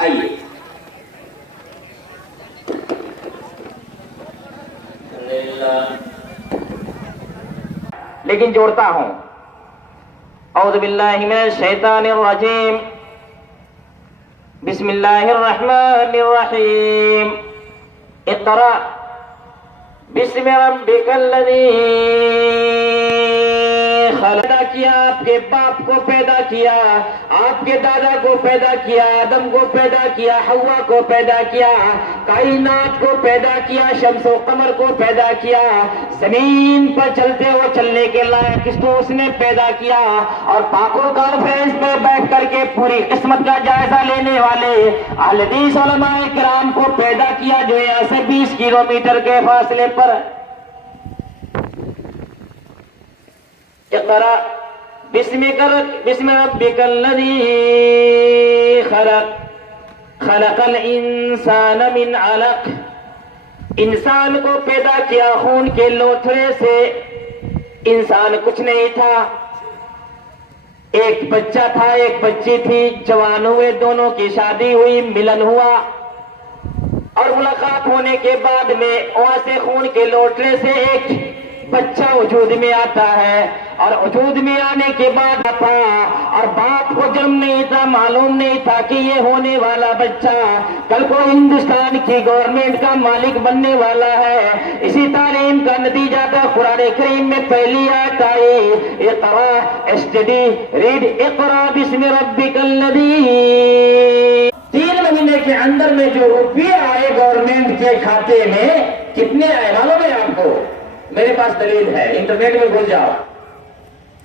آئیے لیکن جوڑتا ہوں اعوذ باللہ من الشیطان الرجیم بسم اللہ الرحمن الرحیم اقرأ بسم ربک الذی خلق کیا، آپ کے باپ کو پیدا کیا، آپ کے دادا کو پیدا کیا، آدم کو پیدا کیا، حوا کو پیدا کیا، کائنات کو پیدا کیا، شمس و قمر کو پیدا کیا، زمین پر چلتے ہو چلنے کے لائق اس کو اس نے پیدا کیا، اور پاکو کانفرنس میں بیٹھ کر کے پوری قسمت کا جائزہ لینے والے اہل حدیث علماء کرام کو پیدا کیا جو یہاں سے 20 کلومیٹر کے فاصلے پر اقرأ بسم ربک الذی خلق الانسان من علق، انسان کو پیدا کیا خون کے لوتھڑے سے۔ انسان کچھ نہیں تھا، ایک بچہ تھا ایک بچی تھی، جوان ہوئے، دونوں کی شادی ہوئی، ملن ہوا، اور ملاقات ہونے کے بعد میں وہاں سے خون کے لوتھڑے سے ایک بچہ وجود میں آتا ہے، اور وجود میں آنے کے بعد تھا اور باپ کو جرم نہیں تھا، معلوم نہیں تھا کہ یہ ہونے والا بچہ کل کو ہندوستان کی گورنمنٹ کا مالک بننے والا ہے۔ اسی تعلیم کا نتیجہ تھا قرآن کریم میں پہلی آیت آئی اقرأ، اسٹڈی، ریڈ، اقرأ بسم ربک الذی۔ 3 مہینے کے اندر میں جو روپیے آئے گورنمنٹ کے کھاتے میں، کتنے آئے معلوم ہے آپ کو؟ میرے پاس دلیل ہے، انٹرنیٹ میں بھول جاؤ۔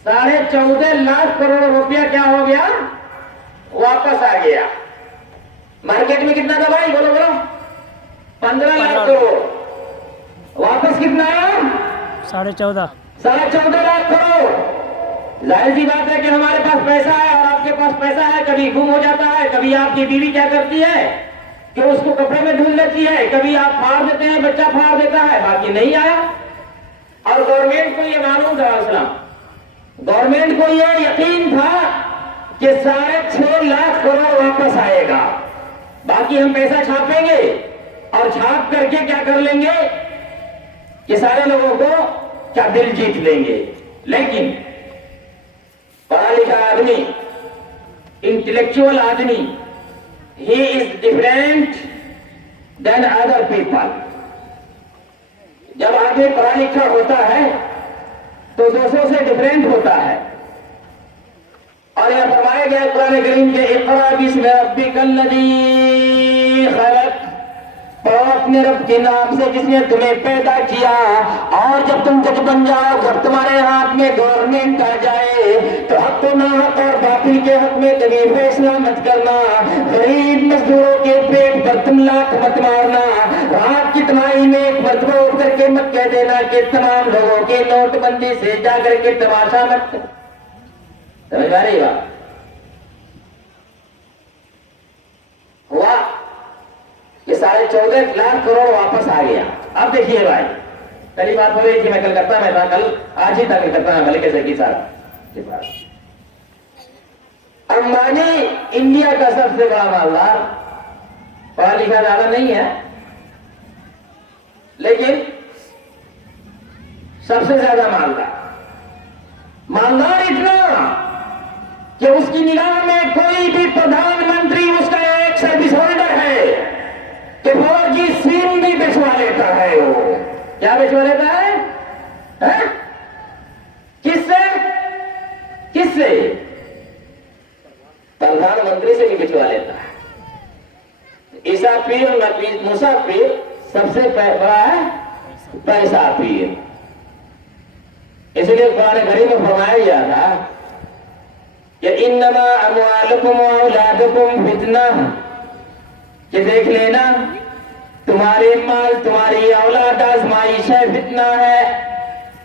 14.5 لاکھ کروڑ روپیہ کیا ہو گیا؟ واپس آ گیا۔ مارکیٹ میں کتنا تھا بھائی؟ بولو بولو۔ 15 لاکھ کروڑ۔ واپس کتنا آیا؟ 14.5 لاکھ کروڑ۔ ظاہر سی بات ہے کہ ہمارے پاس پیسہ ہے اور آپ کے پاس پیسہ ہے، کبھی گم ہو جاتا ہے، کبھی آپ کی بیوی کیا کرتی ہے کہ اس کو کپڑے میں ڈھونڈ لیتی ہے، کبھی آپ پھاڑ دیتے ہیں، بچہ پھاڑ دیتا ہے، باقی نہیں آیا۔ اور گورنمنٹ کو یہ معلوم تھا، گورنمنٹ کو یہ یقین تھا کہ 6.5 لاکھ کروڑ واپس آئے گا، باقی ہم پیسہ چھاپیں گے اور چھاپ کر کے کیا کر لیں گے کہ سارے لوگوں کو کیا دل جیت لیں گے۔ لیکن پڑھا لکھا آدمی، انٹلیکچوئل آدمی، he is different than other people۔ جب آدمی پڑھا لکھا ہوتا ہے تو دوسروں سے ڈیفرنٹ ہوتا ہے، اور یہ فرمایا گیا قرآن کریم کے اقرأ بسم ربک الذی خلق، پڑھو اپنے رب کے نام سے جس نے تمہیں پیدا کیا۔ اور جب تم جج بن جاؤ، جب تمہارے ہاتھ میں گورنمنٹ آ جائے تو حق و ناحق اور باطل کے حق میں کبھی فیصلہ مت کرنا، غریب مزدوروں کے پیٹ پر تم لاٹھ مت مارنا، رات کی تنہائی میں ایک مرتبہ اٹھ کر کے مت کہہ دینا کہ تمام لوگوں کے نوٹ بندی سے جا کر کے تماشا مت۔ سمجھ میں آ رہی بات؟ ہوا کہ 14.5 لاکھ کروڑ واپس آ گیا۔ اب دیکھیے بھائی، پہلی بات ہو رہی تھی، میں کل کرتا میں تھا، کل آج ہی تک کرتا میں ملک زکی صاحب۔ امبانی انڈیا کا سب سے بڑا مالدار، پڑھا لکھا زیادہ نہیں ہے لیکن سب سے زیادہ مالدار اتنا کہ اس کی نگاہ میں کوئی بھی پردھان منتری اس کا ایک سروس ہولڈر ہے کہ فوجی سیم بھی بچوا لیتا ہے۔ وہ کیا بچوا لیتا ہے؟ کس سے؟ پردھان منتری سے بھی بچوا لیتا ہے۔ عیسیٰ پیر، موسیٰ پیر سب سے بڑا ہے پیسہ پیر۔ اس لیے قرآن کریم میں فرمایا گیا تھا کہ انما اموالکم واولادکم فتنہ، کہ دیکھ لینا تمہارے مال تمہاری اولاد آزمائش ہے، فتنہ ہے۔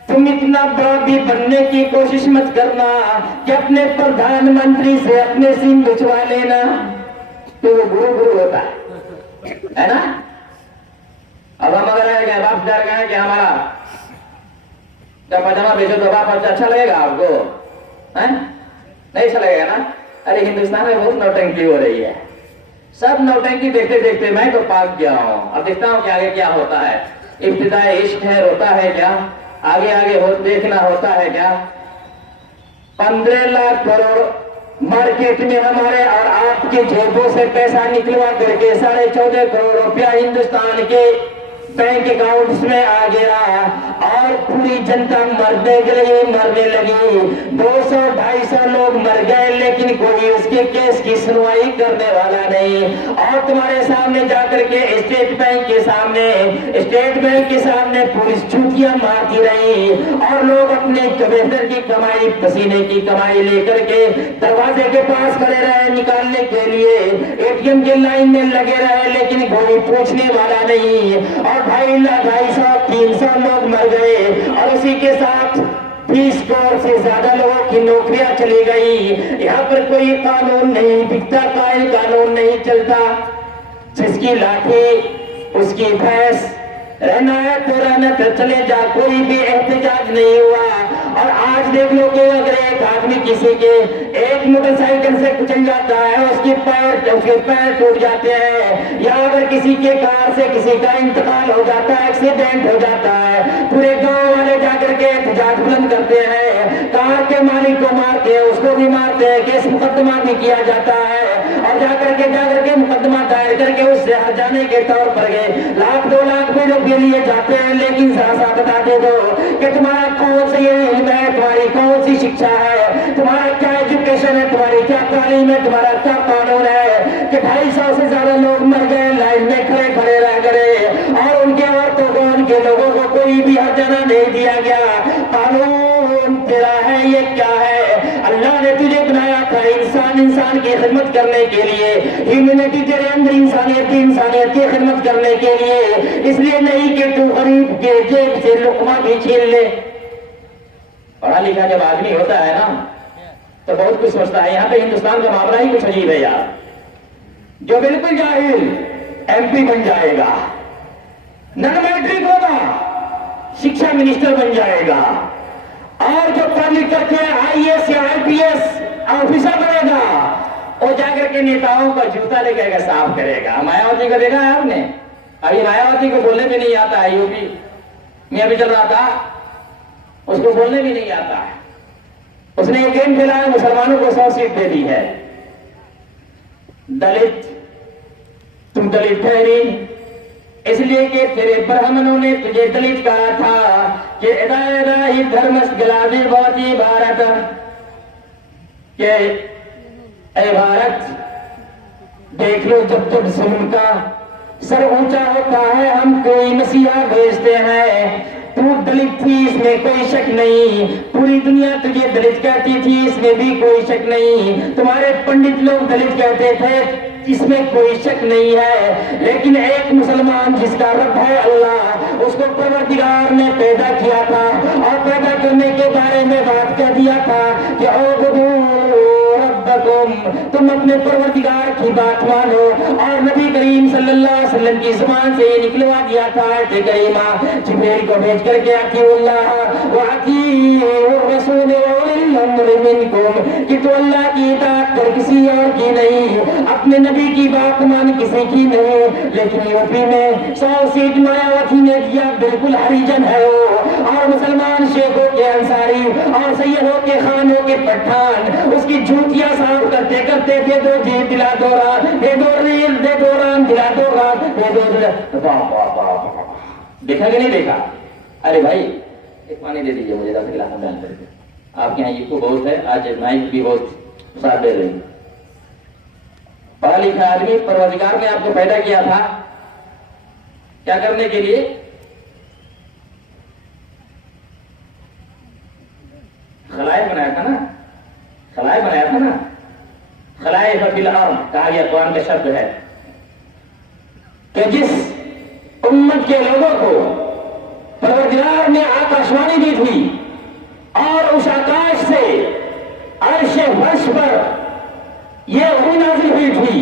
تم اتنا بڑا بھی بننے کی کوشش مت کرنا کہ اپنے پردھان منتری سے اپنے سیم بچوا لینا، تو وہ گرو ہوتا ہے نا۔ اب ہم اگر ہے باپ ڈر گئے کہ ہمارا جب پاجامہ بیچو تو باپ اچھا لگے گا آپ کو؟ نہیں اچھا لگے گا نا؟ ارے ہندوستان میں بہت نوٹنکی ہو رہی ہے، سب نوٹنکی دیکھتے دیکھتے میں تو پاک گیا ہوں. اب دیکھتا ہوں کہ آگے کیا ہوتا ہے. ابتدائے عشق ہے روتا ہے کیا, آگے آگے ہو دیکھنا ہوتا ہے کیا. 15 لاکھ کروڑ مارکیٹ میں ہمارے اور آپ کی جیبوں سے پیسہ نکلوا کر کے 14.5 کروڑ روپیہ ہندوستان کے بینک اکاؤنٹس میں آ گیا اور پوری جنتا مرنے لگی. 200-250 لوگ مر گئے لیکن کوئی اس کے کیس کی سنوائی کرنے والا نہیں. اور تمہارے سامنے جا کر کے اسٹیٹ بینک کے سامنے پولیس چوٹیاں مارتی رہی اور لوگ اپنے بہتر کی کمائی, پسینے کی کمائی لے کر کے دروازے کے پاس کھڑے رہے نکالنے کے لیے. ATM کے لائن میں لگے رہے لیکن کوئی پوچھنے والا نہیں. اور 250-300 لوگ مر گئے اور اسی کے ساتھ 20 کروڑ سے زیادہ لوگوں کی نوکریاں چلی گئی. یہاں پر کوئی قانون نہیں بکتا, کوئی قانون نہیں چلتا. جس کی لاٹھی اس کی بھینس, رہنا ہے تو رہنا تو چلے جا, کوئی بھی احتجاج نہیں ہوا. اور آج دیکھ لو کہ اگر ایک آدمی کسی کے ایک موٹر سائیکل سے کچل جاتا ہے, اس کے پیر ٹوٹ جاتے ہیں, یا اگر کسی کے کار سے کسی کا انتقال ہو جاتا ہے, ایکسیڈنٹ ہو جاتا ہے, پورے گاؤں والے جا کر کے احتجاج بلند کرتے ہیں, کار کے مالک کو مارتے ہیں, اس کو بھی مارتے ہیں, کیس مقدمہ بھی کیا جاتا ہے. اور جا کر کے مقدمہ دائر کر کے اس سے ہر جانے کے طور پر گئے 1-2 لاکھ روپے کے لیے جاتے ہیں. لیکن ذرا سا بتا دے دو کہ تمہارا کون سی علم ہے, تمہاری کون سی شکشا ہے, تمہارا کیا ایجوکیشن ہے, تمہاری کیا تعلیم ہے, تمہارا کیا قانون ہے کہ 250 سے زیادہ لوگ مر گئے لائن میں کھڑے رہ گئے اور ان کے عورتوں کو, ان کے لوگوں کو کوئی بھی ہر جانا نہیں دیا گیا. قانون تیرا ہے یہ کیا ہے؟ اللہ نے تجھے بنایا تھا انسان کی خدمت کرنے کے لیے, ہیومینٹی تیرے اندر انسانیت کی خدمت کرنے کے لیے, اس لیے نہیں کہ تو غریب کے جیب سے لقمہ بھی چھین لے. پڑھا لکھا جب آدمی ہوتا ہے نا تو بہت کچھ سوچتا ہے. یہاں پہ ہندوستان کا معاملہ ہی کچھ عجیب ہے یار. جو بالکل جاہل MP بن جائے گا, نن میٹرک ہوگا شکشا منسٹر بن جائے گا, اور جو پڑھ لکھ کر کے IAS یا IPS آفیسر بنے گا, وہ جا کر کے نیتاؤں کا جوتا لے کر کے صاف کرے گا. مایاوتی کو دیکھا ہے آپ نے؟ ابھی مایاوتی کو بولنے بھی نہیں آتا ہے. UP میں ابھی چل رہا تھا, اس کو بولنے بھی نہیں آتا ہے. اس نے ایک گیم کھیلا ہے, مسلمانوں کو 100 سیٹ دے دی ہے. دلت, تم دلت ٹھہری اس لیے کہ تیرے برہمنوں نے تجھے دلت کہا تھا کہ ہی دھرمس گلابی بہت ہی بھارت, کہ اے بھارت دیکھ لو جب ظلم کا سر اونچا ہوتا ہے ہم کوئی مسیحا بھیجتے ہیں. تو دلت تھی اس میں کوئی شک نہیں, پوری دنیا تجھے دلت کہتی تھی اس میں بھی کوئی شک نہیں, تمہارے پنڈت لوگ دلت کہتے تھے اس میں کوئی شک نہیں ہے. لیکن ایک مسلمان جس کا رب ہے اللہ, اس کو پروردگار نے پیدا کیا تھا اور پیدا کرنے کے بارے میں بات کہہ دیا تھا کہ اعبدوا ربکم, تم اپنے پروردگار کی بات مانو. اور نبی کریم صلی اللہ علیہ وسلم کی زبان سے یہ نکلوا دیا تھا آیت کریمہ جبریل کو بھیج کر کے اطیعوا اللہ واطیعوا الرسول واولی الامر منکم, کہ تو اللہ کی اطاعت کر کسی اور کی نہیں, اپنے نبی کی بات مان کسی کی نہیں. لیکن UP میں 100 سیٹ مایاوتی نے دیا, بالکل ہریجن ہے وہ, اور مسلمان شیخوں کے انصاری اور سیدوں کے خانوں کے پٹھان اس کی جھوٹیاں صاف کرتے کرتے دے دو جی دلا دو رات, دے دو ریل, دے دو رام, دلا دو رات, دے دو دیکھا کہ نہیں دیکھا؟ ارے بھائی ایک پانی دے دیجیے مجھے 10 گلاس بیان کر کے. آپ کے یہاں ایکو بہت ہے, آج مائک بھی بہت ساتھ دے رہی. پڑھا لکھا آدمی, پروردگار نے آپ کو پیدا کیا تھا کیا کرنے کے لیے؟ خلائق بنایا تھا نا, خلائق بنایا تھا نا. خلائق فی الارض کہا گیا, قرآن کا شبد ہے کہ جس امت کے لوگوں کو پروردگار نے آکاشوانی دی تھی اور اس آکاش سے عرش فرش پر یہ وحی نازل ہوئی تھی,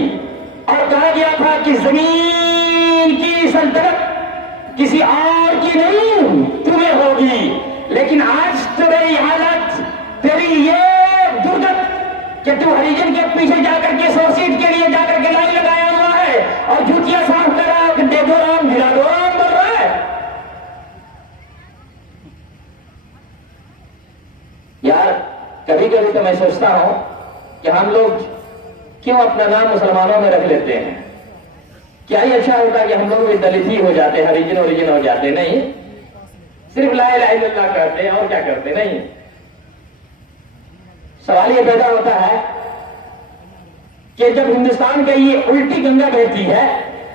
اور کہا گیا تھا کہ زمین کی سلطنت کسی اور کی نہیں تمہیں ہوگی. لیکن آج تیری حالت, تیری یہ درگت کہ تو ہریجن کے پیچھے جا کر کے 100 سیٹ کے لیے جا کر کے لائن لگایا ہوا میں سوچتا ہوں کہ ہم لوگ کیوں اپنا نام مسلمانوں میں رکھ لیتے ہیں؟ کیا ہی اچھا ہوتا کہ ہم لوگ بھی دلت ہی ہو جاتے، ہریجن اوریجن ہو جاتے؟ نہیں، صرف لا الہ الا اللہ کرتے ہیں، اور کیا کرتے نہیں۔ سوال یہ پیدا ہوتا ہے کہ جب ہندوستان کا یہ الٹی گنگا بہتی ہے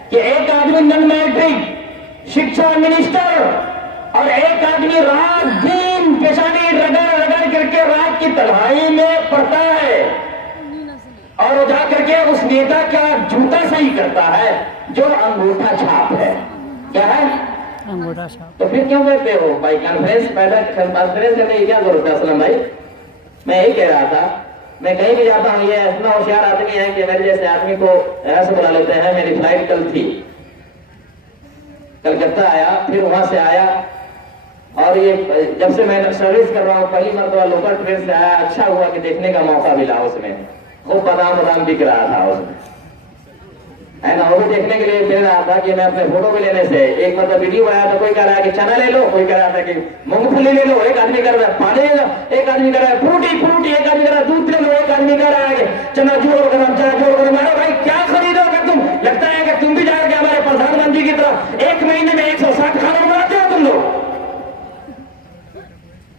کہ ایک آدمی نن میٹرک شکشا منسٹر اور ایک آدمی رات دن پیشانی رگڑ رگڑ کر کے رات کی تنہائی میں پڑتا ہے اور وہ جا کر کے اس نیتا کا جوتا صحیح کرتا ہے جو انگوٹھا چھاپ ہے۔ کیا ہے؟ انگوٹھا چھاپ۔ تو پھر کیوں کہتے ہو بھائی کانفرنس کانفرنس کرنے کی کیا ضرورت ہے؟ اسلم بھائی میں یہی کہہ رہا تھا، میں کہیں بھی جاتا ہوں یہ اتنا ہوشیار آدمی ہے کہ میرے جیسے آدمی کو ایسے بلا لیتے ہیں۔ میری فلائٹ کل تھی، کلکتہ آیا، پھر وہاں سے آیا، اور یہ جب سے میں سروس کر رہا ہوں پہلی مرتبہ لوکل ٹرین سے آیا۔ اچھا ہوا کہ دیکھنے کا موقع ملا، اس میں خوب بادام بک رہا تھا اس میں، ہے نا؟ وہ بھی دیکھنے کے لیے مل رہا تھا کہ میں اپنے فوٹو بھی لینے سے ایک مطلب ویڈیو آیا تو کوئی کہہ رہا ہے کہ چنا لے لو، کوئی کہہ رہا تھا کہ مونگ پھلی لے لو، ایک آدمی کہہ رہا ہے پانی لے لو، ایک آدمی کہہ رہا ہے فروٹی، ایک آدمی کہہ رہا ہے دودھ لے لو، ایک آدمی کہہ رہا ہے کہ چنا جوڑ گرم، چنا جوڑ گرم۔ ارے بھائی کیا خریدو گے تم؟ لگتا ہے کہ تم بھی جا کے ہمارے پردھان منتری کی طرح ایک مہینے میں 160 کھانا بناتے ہو تم لوگ؟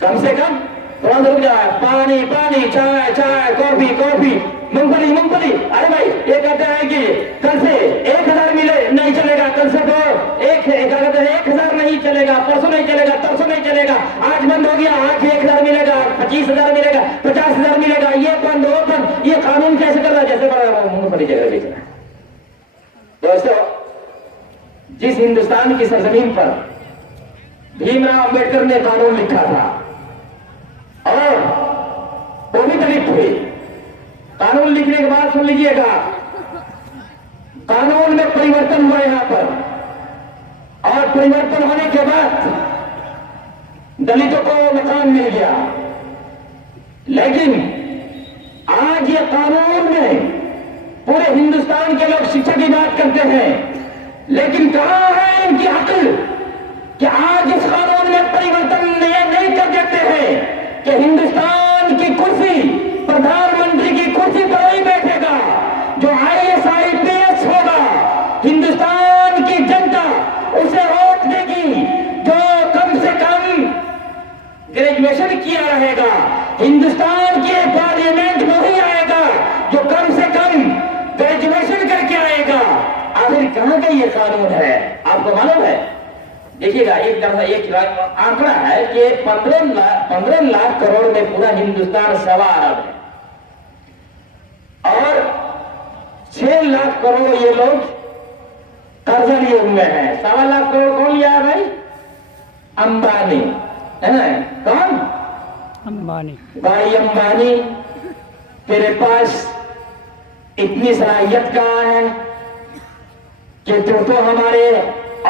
کم سے کم تھوڑا سا رک جائے، پانی پانی، چائے چائے، کافی کافی، مونگ پھلی۔ ارے بھائی یہ کہتے ہیں کہ کل سے 1000 ملے نہیں چلے گا، کل سے تو 1000 نہیں چلے گا، پرسوں نہیں چلے گا، ترسوں نہیں چلے گا، آج بند ہو گیا، آج 1000 ملے گا، 25,000 ملے گا، 50,000 ملے گا، یہ بند وہ بند۔ یہ قانون کیسے کر رہا ہے؟ جیسے بڑا مونگ پھلی جگہ بیچنا ہے۔ دوستو، جس ہندوستان کی سرزمین پر بھیم راؤ امبیڈکر نے قانون لکھا تھا اور وہ بھی دلت ہوئی، قانون لکھنے کے بعد سن لیجئے گا قانون میں پریورتن ہوا یہاں پر، اور پریورتن ہونے کے بعد دلتوں کو مقام مل گیا۔ لیکن آج یہ قانون میں پورے ہندوستان کے لوگ شکشا کی بات کرتے ہیں، لیکن کہاں ہے ان کی عقل کہ آج اس قانون میں پریورتن نہیں کر دیتے ہیں کہ ہندوستان کی کرسی، پردھان منتری کی کرسی پر وہی بیٹھے گا جو IAS IPS ہوگا، ہندوستان کی جنتا اسے ووٹ دے گی جو کم سے کم گریجویشن کیا رہے گا، ہندوستان کے پارلیمنٹ میں وہی آئے گا جو کم سے کم گریجویشن کر کے آئے گا۔ آخر کہاں کا یہ قانون ہے؟ آپ کو معلوم ہے؟ دیکھیے گا، ایک آنکڑا ہے کہ 15 لاکھ کروڑ میں پورا ہندوستان 1.25 ارب ہے، اور 6 لاکھ کروڑ یہ لوگ قرضہ لیے ہوئے ہیں۔ 1.25 لاکھ کروڑ کون لیا ہے بھائی؟ امبانی ہے نا؟ کون؟ امبانی، بھائی امبانی۔ تیرے پاس اتنی صلاحیت کہاں ہے کہ تو ہمارے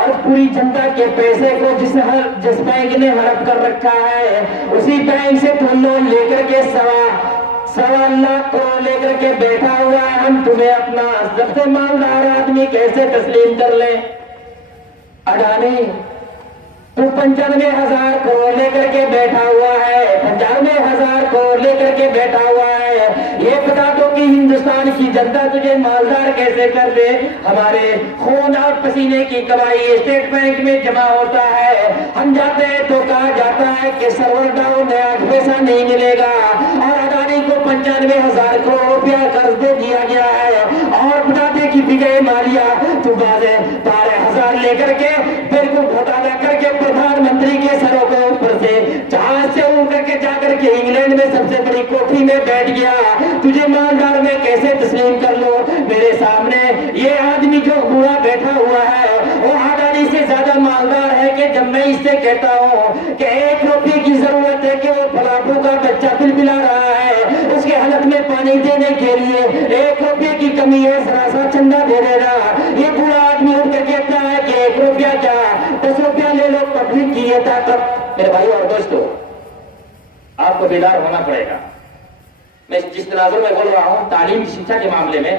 اور پوری جنتا کے پیسے کو جس بینک نے ہڑپ کر رکھا ہے اسی بینک سے تم لوگ لے کر کے 1.25 لاکھ کروڑ لے کر کے بیٹھا ہوا ہے۔ ہم تمہیں اپنا سب سے مالدار آدمی کیسے تسلیم کر لیں؟ اڈانی تو 95,000 کروڑ لے کر کے بیٹھا ہوا ہے، 95,000 کروڑ لے کر کے بیٹھا ہوا ہے۔ یہ بتا دو کہ ہندوستان کی جنتا تجھے مالدار کیسے کر دے؟ ہمارے خون اور پسینے کی کمائی اسٹیٹ بینک میں جمع ہوتا ہے، ہم جاتے ہیں تو کہا جاتا ہے کہ سرور ڈاؤن ہے، آج پیسہ نہیں ملے گا، اور اڈانی کو 95,000 کروڑ روپیہ قرض دے دیا گیا ہے، اور بتا دے کہ بگڑے مالیہ تو 12,000 لے کر کے بالکل گھوٹالا کر کے پردھان منتری کے سروں کے اوپر سے جہاز سے اڑ کر کے جا کر کے انگلینڈ میں سب سے بڑی کوٹھی میں بیٹھ گیا۔ تجھے مالدار میں کیسے تسلیم کر لو؟ میرے سامنے یہ آدمی جو بوڑھا بیٹھا ہوا ہے وہ اڈانی سے زیادہ مالدار ہے کہ جب میں اس سے کہتا ہوں کہ 1 روپے کی ضرورت ہے کہ وہ پلاٹو کا بچہ پلا رہا ہے، اس کے حلق میں پانی دینے کے لیے 1 روپے کی کمی ہے، ذرا سا چندہ دے دے گا، یہ بوڑھا آدمی اٹھ کے کہتا ہے کہ 1 روپیہ کیا 10 روپیہ لے لو، پبلک کی یہ طاقت۔ میرے بھائی اور دوستو، آپ کو بیدار ہونا پڑے گا۔ میں جس تناظر میں بول رہا ہوں تعلیم شکشا کے معاملے میں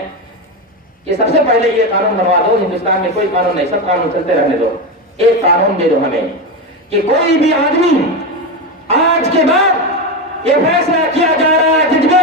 کہ سب سے پہلے یہ قانون بنوا دو، ہندوستان میں کوئی قانون نہیں، سب قانون چلتے رہنے دو، ایک قانون دے دو ہمیں کہ کوئی بھی آدمی آج کے بعد یہ فیصلہ کیا جا رہا ہے جج میں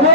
2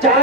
4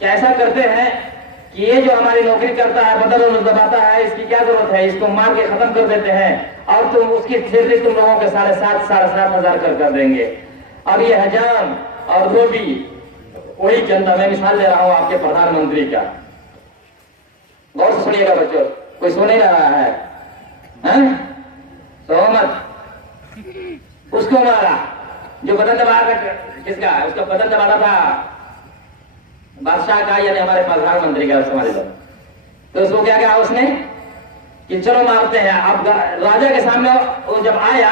کہ ایسا کرتے ہیں کہ یہ جو ہماری نوکری کرتا ہے بدل و دباتا ہے اس کی کیا ضرورت ہے, اس کو مار کے ختم کر دیتے ہیں اور تم اس کی سیلری تم لوگوں کے 7,500 کر دیں گے. اب یہ حجام اور دھوبی وہی چند, میں مثال دے رہا ہوں آپ کے پردھان منتری کا, غور سے سنیے گا بچوں, کوئی سن نہیں رہا ہے, سہمت. اس کو مارا جو بدن دبا کر, کس کا, اس کا بدن دبانا تھا بادشاہ کا, یعنی ہمارے پردھان منتری کا, سمجھ لو. تو اس کو کیا کہا اس نے کہ چلو مارتے ہیں. اب راجا کے سامنے وہ جب آیا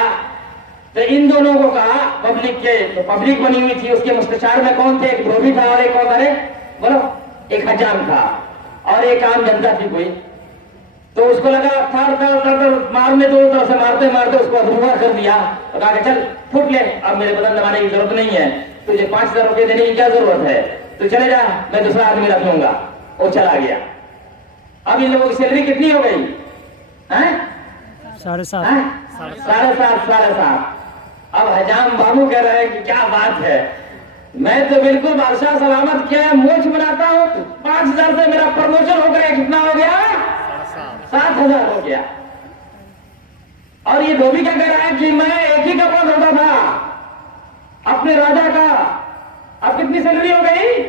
تو ان دونوں کو کہا پبلک کے, تو پبلک بنی ہوئی تھی, اس کے مستشار میں کون تھے, ایک دھوبی تھا اور ایک کون تھا, بولو, ایک حجام تھا اور ایک عام جنتا تھی کوئی. تو اس کو لگا تھر مارنے, تو طرف سے مارتے مارتے اس کو ادھورا کر دیا اور کہا کہ چل پھوٹ لے, اب میرے بدن دبانے کی ضرورت نہیں ہے, تجھے 5,000 روپے دینے کی کیا ضرورت ہے, تو چلے جا, میں دوسرا آدمی رکھ لوں گا. وہ چلا گیا. اب ان لوگوں کی سیلری کتنی ہو گئی, 7,500. اب حجام بابو کہہ رہے ہیں کہ کیا بات ہے, میں تو بالکل بادشاہ سلامت کیا موچ بناتا ہوں, 5,000 سے میرا پروموشن ہو گیا, کتنا ہو گیا, 7,000 ہو گیا. اور یہ دھوبی کیا کہہ رہا ہے کہ میں ایک ہی کپڑا دھوتا تھا اپنے راجا کا, اب کتنی سیلری ہو گئی,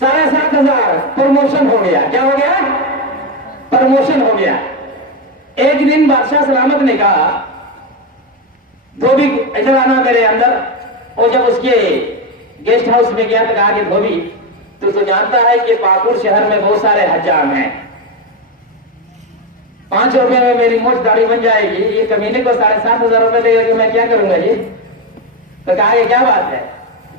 7,500, پروموشن ہو گیا. کیا ہو گیا, پروموشن ہو گیا. ایک دن بادشاہ سلامت نے کہا دھوبی ادھر آنا میرے اندر. اور جب اس کے گیسٹ ہاؤس میں گیا تو کہا کہ دھوبی تو جانتا ہے کہ پاکور شہر میں بہت سارے حجام ہیں, 5 روپے میں میری موچ داڑھی بن جائے گی, یہ کمینے کو 7,500 روپے دے گا کہ میں کیا کروں گا جی. تو کہا کہ کیا بات ہے,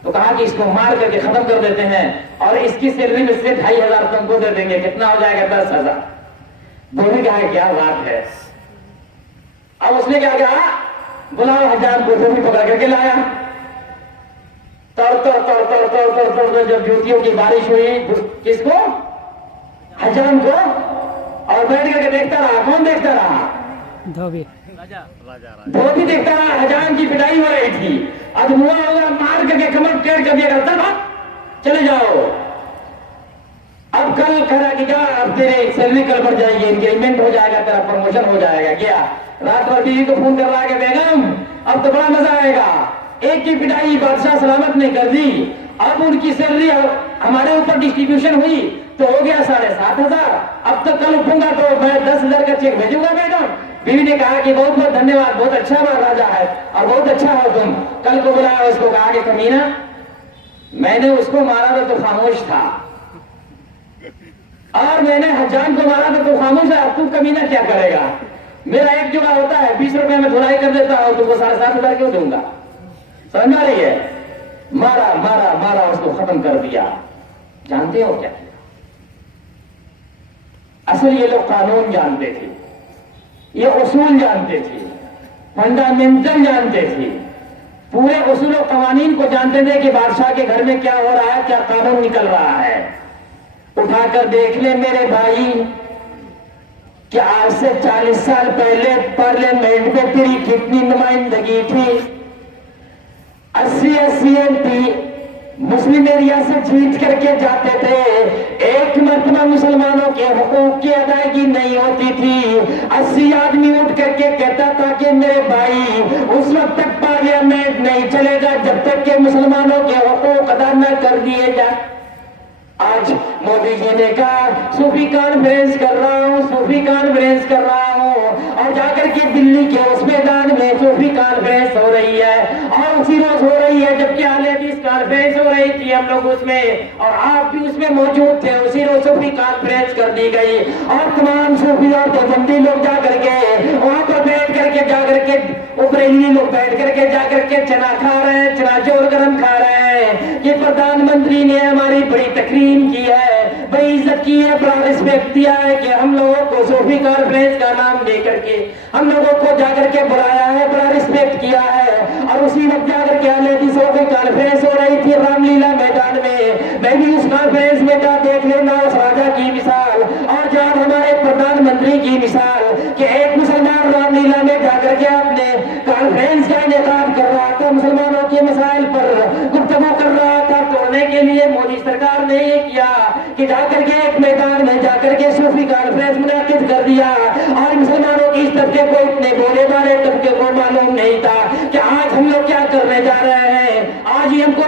تو کہا کہ اس کو مار کر کے ختم کر دیتے ہیں اور اس کی سیلری میں سے 2,500 تم کو دے دیں گے, کتنا ہو جائے گا, 10,000. دھوبی کہا کیا بات ہے. اب اس نے کیا کہا, بلاؤ حجام کو. دھوبی پکڑ کر کے لایا, توڑ جب جوتیوں کی بارش ہوئی, کس کو, حجام کو, اور بیٹھ کر کے دیکھتا رہا. کون دیکھتا رہا, دھوبی. دھوبی دیکھتا رہا. حجام کی پٹائی ہو رہی تھی, اب ہوا ہوگا مار کر کے کمر ٹیڑھ کر دیا کرتا تھا, چلے جاؤ. اب کل کہا کہ کیا, اب تیرے سیلری کل بڑھ جائے گی, انکریمنٹ ہو جائے گا, تیرا پروموشن ہو جائے گا. کیا رات بھر بیوی کو فون کر رہا کہ بیگم اب تو بڑا مزہ آئے گا, ایک کی پٹائی بادشاہ سلامت نے کر دی, اب ان کی سیلری ہمارے اوپر ڈسٹریبیوشن ہوئی تو ہو گیا 7,500. اب تو کل اٹھوں گا تو میں 10,000 کا چیک بھیجوں گا بیگم. بیوی نے کہا کہ بہت بہت دھنیہ واد, بہت اچھا راجا ہے اور بہت اچھا ہو تم. کل کو بلایا, اس کو کہا کہ کمینہ, میں نے اس کو مارا تھا تو خاموش تھا, اور میں نے حجام کو مارا تھا تو خاموش ہے, اب تو کمینہ کیا کرے گا. میرا ایک جگہ ہوتا ہے 20 روپے میں دھلائی کر دیتا ہوں, تم کو 7,500 کیوں دوں گا. سمجھ آ رہی ہے, مارا مارا مارا, اس کو ختم کر دیا. جانتے ہو کیا کیا, اصل یہ لوگ قانون جانتے تھے, یہ اصول جانتے تھے, فنڈامنٹل جانتے تھے, پورے اصول و قوانین کو جانتے تھے کہ بادشاہ کے گھر میں کیا ہو رہا ہے, کیا قانون نکل رہا ہے. اٹھا کر دیکھ لے میرے بھائی کہ آج سے 40 سال پہلے پارلیمنٹ میں تیری کتنی نمائندگی تھی. 80 MP مسلم ایریا سے جیت کر کے جاتے تھے, ایک مرتبہ مسلمانوں کے حقوق کی ادائیگی نہیں ہوتی تھی. 80 آدمی اٹھ کر کے کہتا تھا کہ میرے بھائی اس وقت تک پارلیمنٹ نہیں چلے گا جب تک کہ مسلمانوں کے حقوق ادا نہ کر دیے جائیں. آج مودی جی نے کہا صوفی کانفرنس کر رہا ہوں, صوفی کانفرنس کر رہا ہوں, اور جا کر کے دلی کے اس میدان میں صوفی کانفرنس ہو رہی ہے, اور اسی روز ہو رہی ہے جبکہ حدیث کانفرنس ہو رہی تھی, ہم لوگ اس میں اور آپ بھی اس میں موجود تھے. اسی روز صوفی کانفرنس کر دی گئی اور تمام صوفی اور دیوبندی لوگ جا کر کے وہاں پر بیٹھ کر کے, جا کر کے بریلوی لوگ بیٹھ کر کے جا کر کے چنا کھا رہے ہیں, چنا چور گرم کھا رہے ہیں کہ پردھان منتری نے ہماری بڑی تکریم کی ہے, بڑی عزت کی ہے, بڑا رسپیکٹ دیا ہے کہ ہم لوگوں کو صوفی کانفرنس کا نام دے کر کے ہم لوگوں کو جا کر کے بلایا ہے, بڑا رسپیکٹ کیا ہے. اور اسی وقت جا کر کے صوفی کانفرنس ہو رہی تھی رام لیلا میدان میں بھی اس کانفرنس میں جا دیکھ لینا اس راجا کی مثال اور جب ہمارے پردھان منتری کی مثال کہ ایک مسلمان رام لیلا میں جا کر کے اپنے کانفرنس کا انعقاد کر رہا تھا, مسلمانوں کے مسائل پر گفتگو کر رہا تھا. توڑنے کے لیے مودی سرکار نے یہ کیا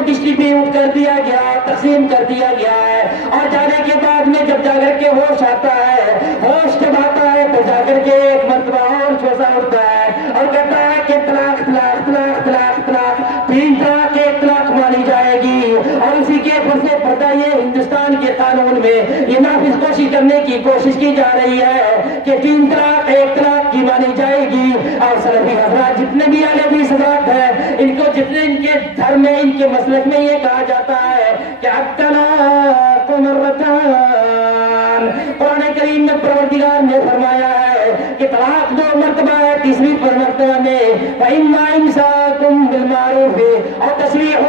ڈسٹریبیوٹ کر دیا گیا، تقسیم کر دیا گیا ہے، اور جانے کے بعد میں جب جا کر کے ہوش آتا ہے، ہوش جب آتا ہے تو جا کر کے ایک مرتبہ اور چوسا اٹھتا ہے اور کہتا ہے کہ طلاق طلاق طلاق طلاق طلاق، 3 طلاق 1 طلاق مانی جائے گی، اور اسی کے اوپر سے پتہ یہ ہندوستان کے قانون میں یہ نافذ کوشش کرنے کی کوشش کی جا رہی ہے کہ 3 طلاق 1 طلاق کی مانی جائے گی۔ اور سلفی حضرات جتنے بھی اہل حدیث حضرات ہیں، ان کو جتنے ان کے دھرم میں، ان کے مسلک میں یہ کہا جاتا ہے کہ الطلاق مرتان، قرآن کریم میں پروردگار نے فرمایا ہے کہ طلاق 2 مرتبہ ہے، تیسری مرتبہ میں فَإِمَّا إِمْسَاكٌ بِالْمَعْرُوفِ أَوْ تَسْرِيحٌ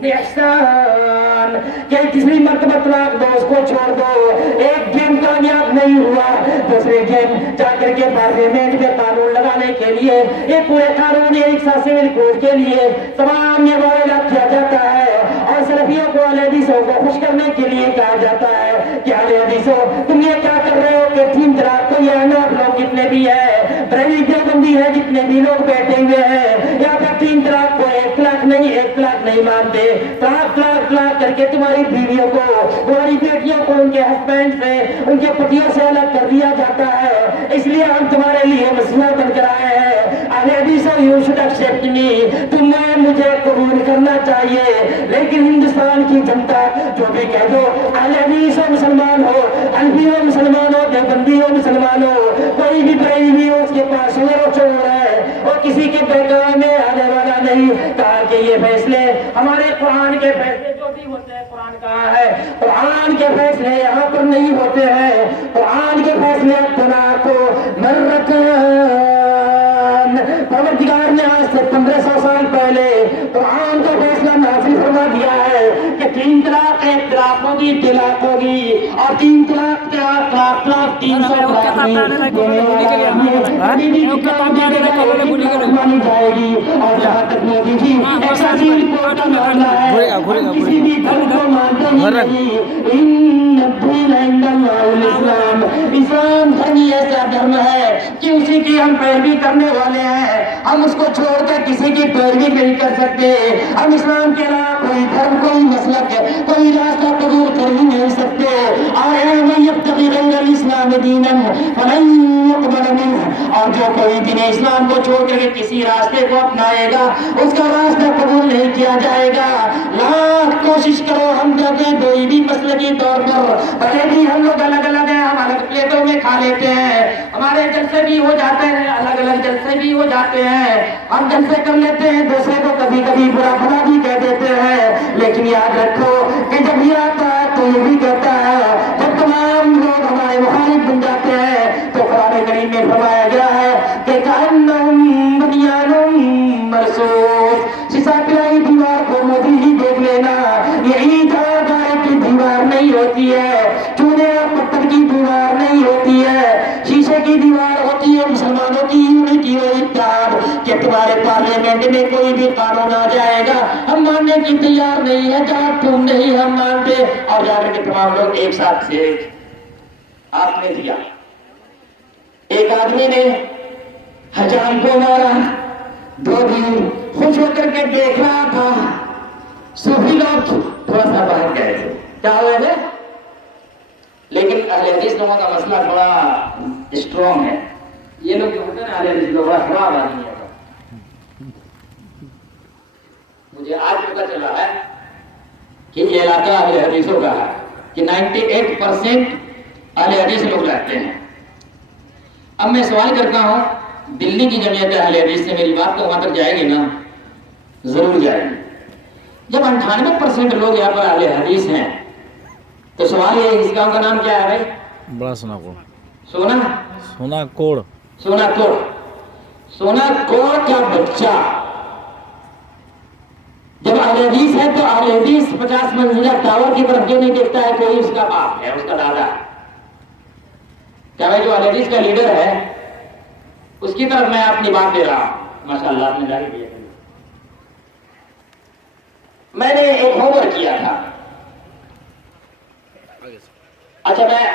بِإِحْسَانٍ، کہ تیسری مرتبہ طلاق دو، اس کو چھوڑ دو۔ ایک گیم کامیاب نہیں ہوا، دوسرے گیم جا کر کے پارلیمنٹ میں قانون لگانے کے لیے، یہ پورے قانون ایک ساتھ سول کوڈ کے لیے تمام یہ معاملات کیا جاتا ہے، اور سلفیوں کو اہل حدیثوں کو خوش کرنے کے لیے کہا جاتا ہے کہ اہل حدیثوں تم یہ کیا کر رہے ہو کہ 3 طلاق کو یہ احناف لوگ جتنے بھی ہیں، بریلوی دیوبندی ہے، جتنے بھی لوگ بیٹھے ہوئے ہیں، یہاں پر 3 طلاق کو 1 طلاق نہیں مانتے، طلاق طلاق طلاق کر کے تمہاری بیویوں کو، تمہاری بیٹیوں کو ان کے ہسبینڈ سے، ان کے پتیوں سے الگ کر دیا جاتا ہے، اس لیے ہم تمہارے لیے مسئلہ بن کر آئے ہیں۔ اہل حدیثوں یو شوڈ ایکسپٹ می، تمہیں مجھے قبول کرنا چاہیے، لیکن ہندوستان کی جنتا جو بھی کہہ دو اہل حدیث ہو مسلمان ہو، حنفی ہو مسلمان ہو، دیوبندی ہو مسلمان ہو، کوئی بھی بریلوی ہو اس کے پاس شور و شور ہے، اور کسی کے بیگاہ میں آنے والا نہیں۔ کہا کہ یہ فیصلے ہمارے قرآن کے فیصلے جو بھی ہوتے ہیں، قرآن کہا ہے قرآن کے فیصلے یہاں پر نہیں ہوتے ہیں، قرآن کے فیصلے طلاق مرتان۔ پروردگار نے آج سے 1500 سال پہلے قرآن کا فیصلہ نازل فرما دیا ہے کہ 3 طلاق 1 طلاق ہوگی، طلاق ہوگی، اور 3 طلاق طلاق طلاق طلاق 300 طلاق مانی جائے گی۔ اور جہاں تک مودی جی ایکسائزی رپورٹ کا معاملہ ہے، کسی بھی دھرم کو مانتے ہی نہیں، ان الدین عند اللہ الاسلام، اسلام دھرم ایسا دھرم ہے کہ اسی کی ہم پیروی کرنے والے ہیں، ہم اس کو چھوڑ کر کسی کی پیروی نہیں کر سکتے، ہم اسلام کے علاوہ کوئی دھرم، کوئی مسلک، کوئی راستہ قبول کر ہی نہیں سکتے۔ اور من یبتغی غیر الاسلام دینا فلن یقبل منہ، اور جو کوئی دین اسلام کو چھوڑ کر کسی راستے کو اپنائے گا اس کا راستہ قبول نہیں کیا جائے گا۔ لاکھ کوشش کرو ہم جگہ کوئی بھی مسلکی طور پر، بھلے بھی ہم لوگ الگ الگ ہیں، ہم الگ پلیٹوں میں کھا لیتے ہیں، ہمارے جلسے بھی ہو جاتے ہیں، الگ الگ جلسے بھی ہو جاتے ہیں، ہم جلسے کر لیتے ہیں، دوسرے کو کبھی کبھی برا بھلا بھی کہہ دیتے ہیں، لیکن یاد رکھو کہ جب یہ آتا ہے تو یہ بھی کہتا ہے، جب تمام لوگ ہمارے مخالف بن جاتے ہیں تو قرآن کریم میں فرمایا گیا ہے کہ کأنہم بنیان مرصوص، سیسا پلائی دیوار کو مودی ہی دیکھ لینا، یہ اینٹ اور گائے کی دیوار نہیں ہوتی ہے، چونے اور پتھر کی دیوار نہیں ہوتی ہے، شیشے کی دیوار ہوتی ہے مسلمانوں کی یونٹی و اتحاد، کہ تمہارے پارلیمنٹ میں کوئی بھی قانون آ جائے گا ہم ماننے کی تیار نہیں ہے، جہاں تم نہیں ہم مانتے، اور جا کر کے تمام لوگ ایک ساتھ سے آپ نے دیا۔ ایک آدمی نے حجام کو مارا، 2 دن خوش ہو کر کے دیکھ رہا تھا، صوفی لوگ تھوڑا سا باہر گئے تھے، کیا ہوا ہے؟ لیکن اہل حدیث لوگوں کا مسئلہ بڑا اسٹرانگ ہے، یہ لوگ جو ہوتے ہیں اہل حدیث لوگ بڑا خراب آدمی ہے۔ مجھے آج پتا چلا ہے کہ یہ علاقہ اہل حدیثوں کا ہے، کہ 98% اہل حدیث لوگ رہتے ہیں۔ اب میں سوال کرتا ہوں، دلی کی جمعیت اہل حدیث سے میری بات تو وہاں تک جائے گی نا؟ ضرور جائے گی۔ جب 98% لوگ یہاں پر اہل حدیث ہیں تو سوال یہ ہے اس گاؤں کا نام کیا ہے بھائی؟ بڑا سونا کوڑ۔ سونا کوڑ کا بچہ جب اہل حدیث ہے تو اہل حدیث 50 منزلہ ٹاور کی طرف جو نہیں دیکھتا ہے کوئی اس کا باپ ہے، اس کا دادا ہے۔ کیا بھائی جو اہل حدیث کا لیڈر ہے اس کی طرف میں اپنی بات دے رہا ہوں، ماشاءاللہ آپ نے جاری کیا۔ میں نے ایک ہوم ورک کیا تھا، اچھا میں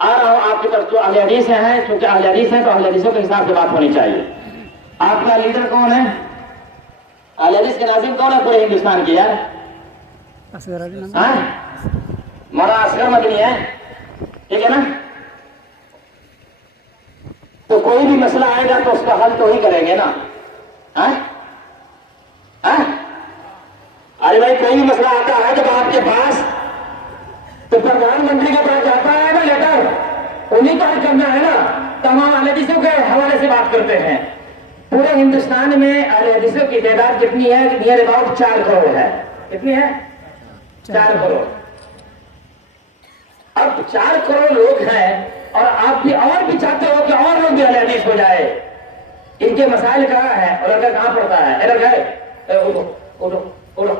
آ رہا ہوں آپ کی طرف، جو اہل حدیث ہیں، چونکہ اہل حدیث ہیں تو اہل حدیثوں کے حساب سے بات ہونی چاہیے۔ آپ کا لیڈر کون ہے؟ اہل حدیث کے ناظرین کون ہے پورے ہندوستان کی یار؟ اصغر علی نام ہاں مولانا اصغر مدنی ہے، ٹھیک ہے نا؟ تو کوئی بھی مسئلہ آئے گا تو اس کا حل تو ہی کریں گے نا؟ ہاں ارے بھائی کوئی بھی مسئلہ آتا ہے جب آپ کے پاس تو پردھان منتری کے پاس جاتا ہے نا لیٹر، انہیں کو حل کرنا ہے نا۔ تمام اہل حدیثوں کے حوالے سے بات کرتے ہیں۔ پورے ہندوستان میں اہل حدیثوں کی تعداد کتنی ہے؟ نیئر اباؤٹ 4 کروڑ ہے۔ کتنی ہے؟ 4 کروڑ۔ اب 4 کروڑ لوگ ہیں اور آپ بھی اور بھی چاہتے ہو کہ اور لوگ بھی اہل حدیث ہو جائے۔ ان کے مسائل کہاں ہیں اور لڑکا کہاں پڑتا ہے؟ ادھر گئے اڑو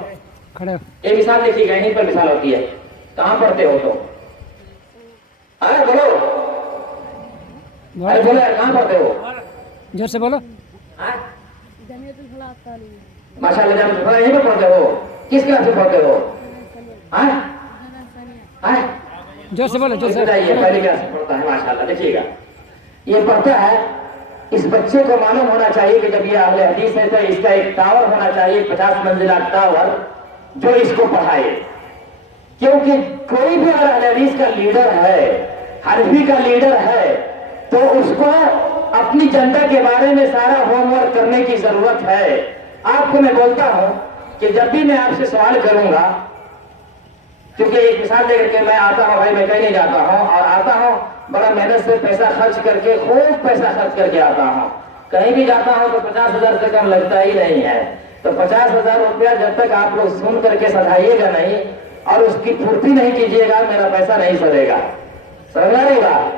کھڑے ہو۔ یہ مثال دیکھیے گا، یہیں پر مثال ہوتی ہے۔ کہاں پڑھتے ہو تو؟ ارے بولو، ارے بولو یار، کہاں پڑھتے ہو؟ زور سے بولو۔ ماشاء اللہ جان، یہیں پہ پڑھتے ہو؟ کس کلاس میں پڑھتے ہو؟ زور سے بولو، زور سے۔ بتائیے پہلی کلاس میں پڑھتا ہے، ماشاء اللہ۔ دیکھیے گا یہ پڑھتا ہے، اس بچے کو معلوم ہونا چاہیے کہ جب یہ اہل حدیث ہے تو اس کا ایک ٹاور ہونا چاہیے، 50 منزلہ ٹاور جو اس کو پڑھائے۔ کیونکہ کوئی بھی اہل حدیث کا لیڈر ہے، حنفی کا لیڈر ہے، تو اس کو اپنی جنتا کے بارے میں سارا ہوم ورک کرنے کی ضرورت ہے۔ آپ کو میں بولتا ہوں کہ جب بھی میں آپ سے سوال کروں گا، کیونکہ ایک مثال دے کر کے میں آتا ہوں بھائی، میں کہیں نہیں جاتا ہوں، اور آتا ہوں بڑا محنت سے پیسہ خرچ کر کے، خوب پیسہ خرچ کر کے آتا ہوں۔ کہیں بھی جاتا ہوں تو 50,000 سے کم لگتا ہی نہیں ہے۔ تو 50,000 روپیہ جب تک آپ لوگ سن کر کے سدھائیے گا نہیں اور اس کی پھرتی نہیں کیجیے گا، میرا پیسہ نہیں سدے گا۔ سمجھا رہے گا؟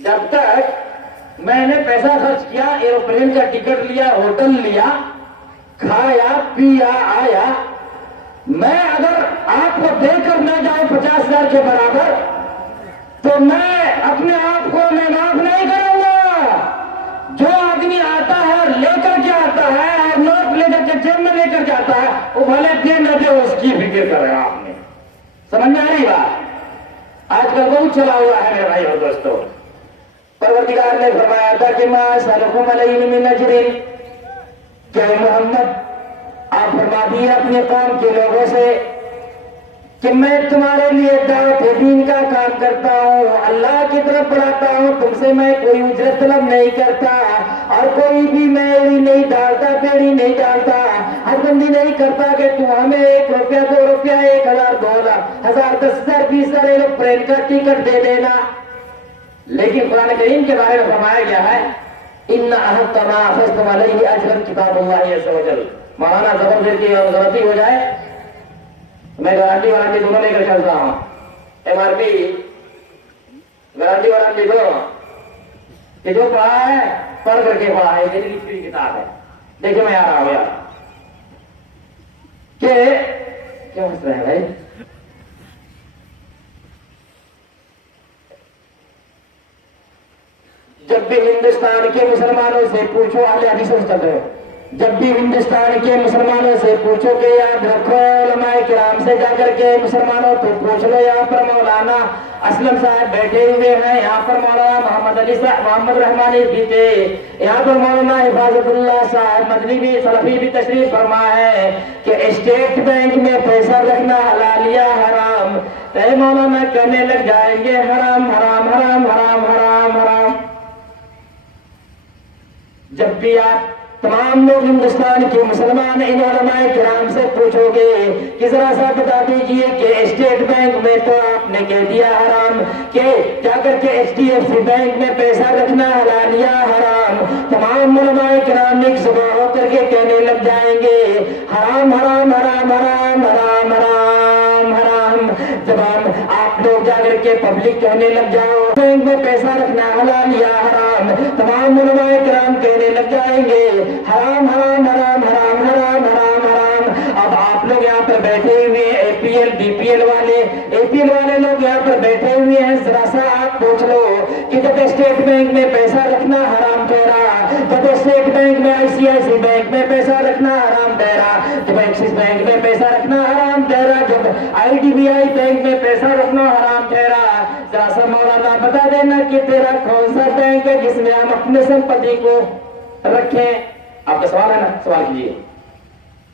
جب تک میں نے پیسہ خرچ کیا، ایروپلین کا ٹکٹ لیا، ہوٹل لیا، کھایا پیا آیا، میں اگر آپ کو دے کر نہ جاؤں 50,000 کے برابر تو میں اپنے آپ کو میں معاف نہیں کروں گا۔ جو آدمی آتا ہے اور لے کر کے آتا ہے اور نوٹ لے کر کے جیب میں لے کر جاتا ہے، وہ بھلے دے نہ دے، اس کی فکر کرے گا۔ آپ نے سمجھ میں آ رہی بات؟ آج کل بہت چلا ہوا ہے میرے بھائی اور دوستوں۔ پروردگار نے فرمایا تھا کہ ما اسألکم علیہ من اجر، کہ محمد آپ فرما دیے اپنے قوم کے لوگوں سے کہ میں تمہارے لیے دعوت دین کا کام کرتا ہوں، اللہ کی طرف بلاتا ہوں، تم سے میں کوئی اجرت طلب نہیں کرتا، اور کوئی بھی میں نہیں ڈالتا، پیڑی نہیں ڈالتا، ہر بندی نہیں کرتا کہ تم ہمیں 1 روپیہ 2 روپیہ 1,000 2,000 10,000 20,000 ایروپلین کا ٹکٹ دے دینا۔ لیکن قرآن کریم کے بارے میں فرمایا گیا ہے ان احق ما اخذتم علیہ اجرا کتاب اللہ عز وجل۔ مولانا زبر دیر کی اور غلطی ہو جائے میں گارنٹی وارنٹی دونوں لے کر چلتا ہوں، M R P guarantee warranty دو کہ جو پڑھا ہے پڑھ کر کے پڑھا ہے، میری لکھی ہوئی کتاب ہے۔ دیکھیں میں آ رہا ہوں یار کہ کیا ہنس رہے ہیں بھائی؟ جب بھی ہندوستان کے مسلمانوں سے پوچھو، اہل حدیث مستقل ہے، جب بھی ہندوستان کے مسلمانوں سے پوچھو کہ یاد رکھو، علماء کرام سے جا کر کے مسلمانوں تو پوچھ لو۔ یہاں پر مولانا اسلم صاحب بیٹھے ہوئے ہیں، یہاں پر مولانا محمد علی صاحب محمد رحمانی بھی تھے، یہاں پر مولانا حفاظت اللہ صاحب مدنی بھی سلفی بھی تشریف فرما ہے کہ اسٹیٹ بینک میں پیسہ رکھنا حلال یا حرام؟ اے مولانا کہنے لگ جائیں گے حرام حرام حرام حرام حرام حرام۔ جب بھی آپ تمام لوگ ہندوستان کے مسلمان ان علماء کرام سے پوچھو گے کہ ذرا سا بتا دیجئے کہ اسٹیٹ بینک میں تو آپ نے کہہ دیا حرام، کہ جا کر کے HDFC بینک میں پیسہ رکھنا حلال یا حرام؟ تمام علماء کرام ایک صبح ہو کر کے کہنے لگ جائیں گے حرام حرام حرام حرام حرام حرام حرام۔ جب آپ لوگ جا کر کے پبلک کہنے لگ جاؤ بینک میں پیسہ رکھنا حلال یا حرام، تمام علماء کرام کہنے لگ جائیں گے حرام حرام حرام حرام حرام حرام حرام۔ اب آپ لوگ یہاں پر بیٹھے ہوئے ہیں، APL BPL والے لوگ یہاں پر بیٹھے ہوئے ہیں، ذرا سا آپ پوچھ لو کہ جب اسٹیٹ بینک میں پیسہ رکھنا حرام ٹھہرا، جب اسٹیٹ بینک میں ICICI بینک میں پیسہ رکھنا حرام ٹھہرا، جب ایکسس بینک میں پیسہ رکھنا حرام ٹھہرا، جب IDBI بینک میں پیسہ رکھنا حرام ٹھہرا، ذرا سا مولانا بتا دینا کہ تیرا کون سا بینک ہے جس میں ہم اپنے سمپتی کو رکھیں؟ آپ کا سوال ہے نا، سوال کیجیے۔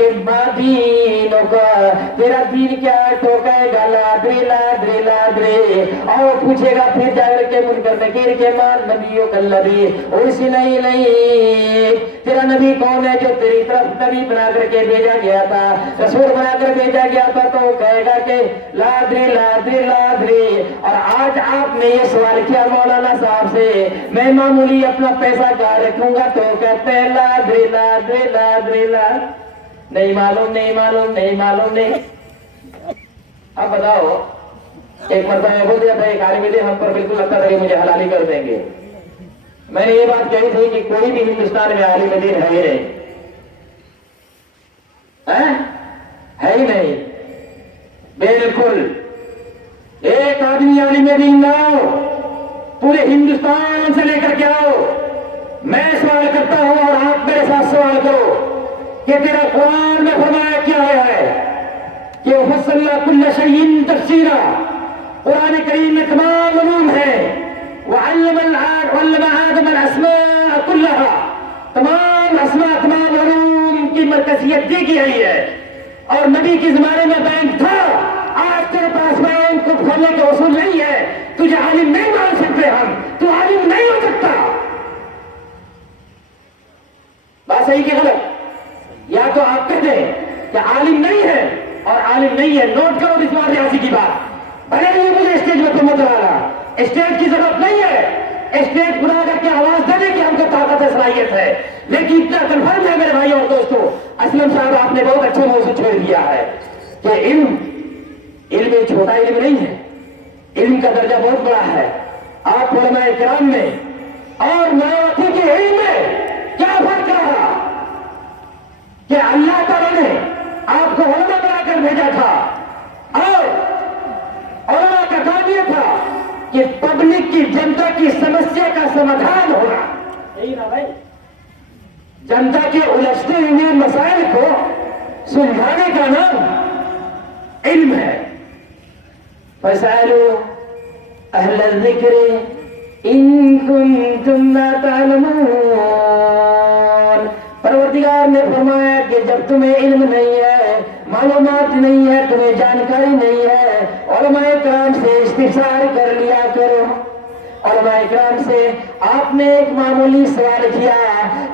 کہ دینوں کا تیرا دین کیا ٹھوکے گا لادری لادری لادری، اور پوچھے گا پھر جا کر کے منکر نکیر کے مان نبیوں کا نبی اس نہیں تیرا نبی کون ہے جو تیری طرف نبی بنا کر کے بھیجا گیا تھا، رسول بنا کر بھیجا گیا تھا، تو کہے گا کہ لادری لادری لادری۔ اور آج آپ نے یہ سوال کیا مولانا صاحب سے میں معمولی اپنا پیسہ کہاں رکھوں گا، تو کہتے ہیں لادری لادری لادری لادری، نہیں معلوم نہیں معلوم نہیں معلوم نہیں۔ اب بتاؤ، ایک مرتبہ میں بول دیا تھا ایک عالم دین ہم پر بالکل لگتا تھا کہ مجھے حلالی کر دیں گے، میں نے یہ بات کہی تھی کہ کوئی بھی ہندوستان میں عالم دین ہے ہی نہیں، ہے ہی نہیں، بالکل ایک آدمی عالم دین لاؤ پورے ہندوستان سے لے کر کے آؤ، میں سوال کرتا ہوں اور آپ میرے ساتھ سوال کرو کہ تیرا قرآن میں فرمایا کیا ہے کہ فصل کل شیء تفسیرا، قرآن کریم میں تمام علوم ہیں، وعلم آدم الاسماء كلها، تمام اسماء تمام علوم کی مرکزیت دی گئی ہے، اور نبی کے زمانے میں بینک تھا، آج تیرے پاس بینک کو کھولنے کا اصول نہیں ہے، تجھے عالم نہیں مان سکتے ہم، تو عالم نہیں ہو سکتا۔ بات صحیح کہ غلط؟ یا تو آپ کہتے ہیں کہ عالم نہیں ہے اور عالم نہیں ہے، نوٹ کرو اس بار ریاضی کی بات، بھلے نہیں مجھے اسٹیج میں مت لانا، اسٹیج کی ضرورت نہیں ہے، اسٹیج بنا کر کے آواز دینے کی ہم کو طاقت صلاحیت ہے، لیکن اتنا کنفرم ہے میرے بھائی اور دوستو، اسلم صاحب آپ نے بہت اچھا موضوع چھوڑ دیا ہے کہ علم ایک چھوٹا علم نہیں ہے، علم کا درجہ بہت بڑا ہے۔ آپ علماء کرام میں اور مراوتی کے علم میں کیا فرق رہا کہ اللہ تعالیٰ نے آپ کو علماء بنا کر بھیجا تھا، اور علماء کا کام یہ تھا کہ پبلک کی جنتا کی سمسیا کا سمادھان ہونا، یہی نا بھائی، جنتا کے الجھتے ہوئے مسائل کو سلجھانے کا نام علم ہے۔ فَاسْأَلُوا أَهْلَ الذِّكْرِ إِن كُنتُمْ لَا تَعْلَمُونَ۔ پروردگار نے فرمایا کہ جب تمہیں علم نہیں ہے، معلومات نہیں ہے، تمہیں جانکاری نہیں ہے، علماء کرام سے استفسار کر لیا کرو۔ علماء کرام سے آپ نے ایک معمولی سوال کیا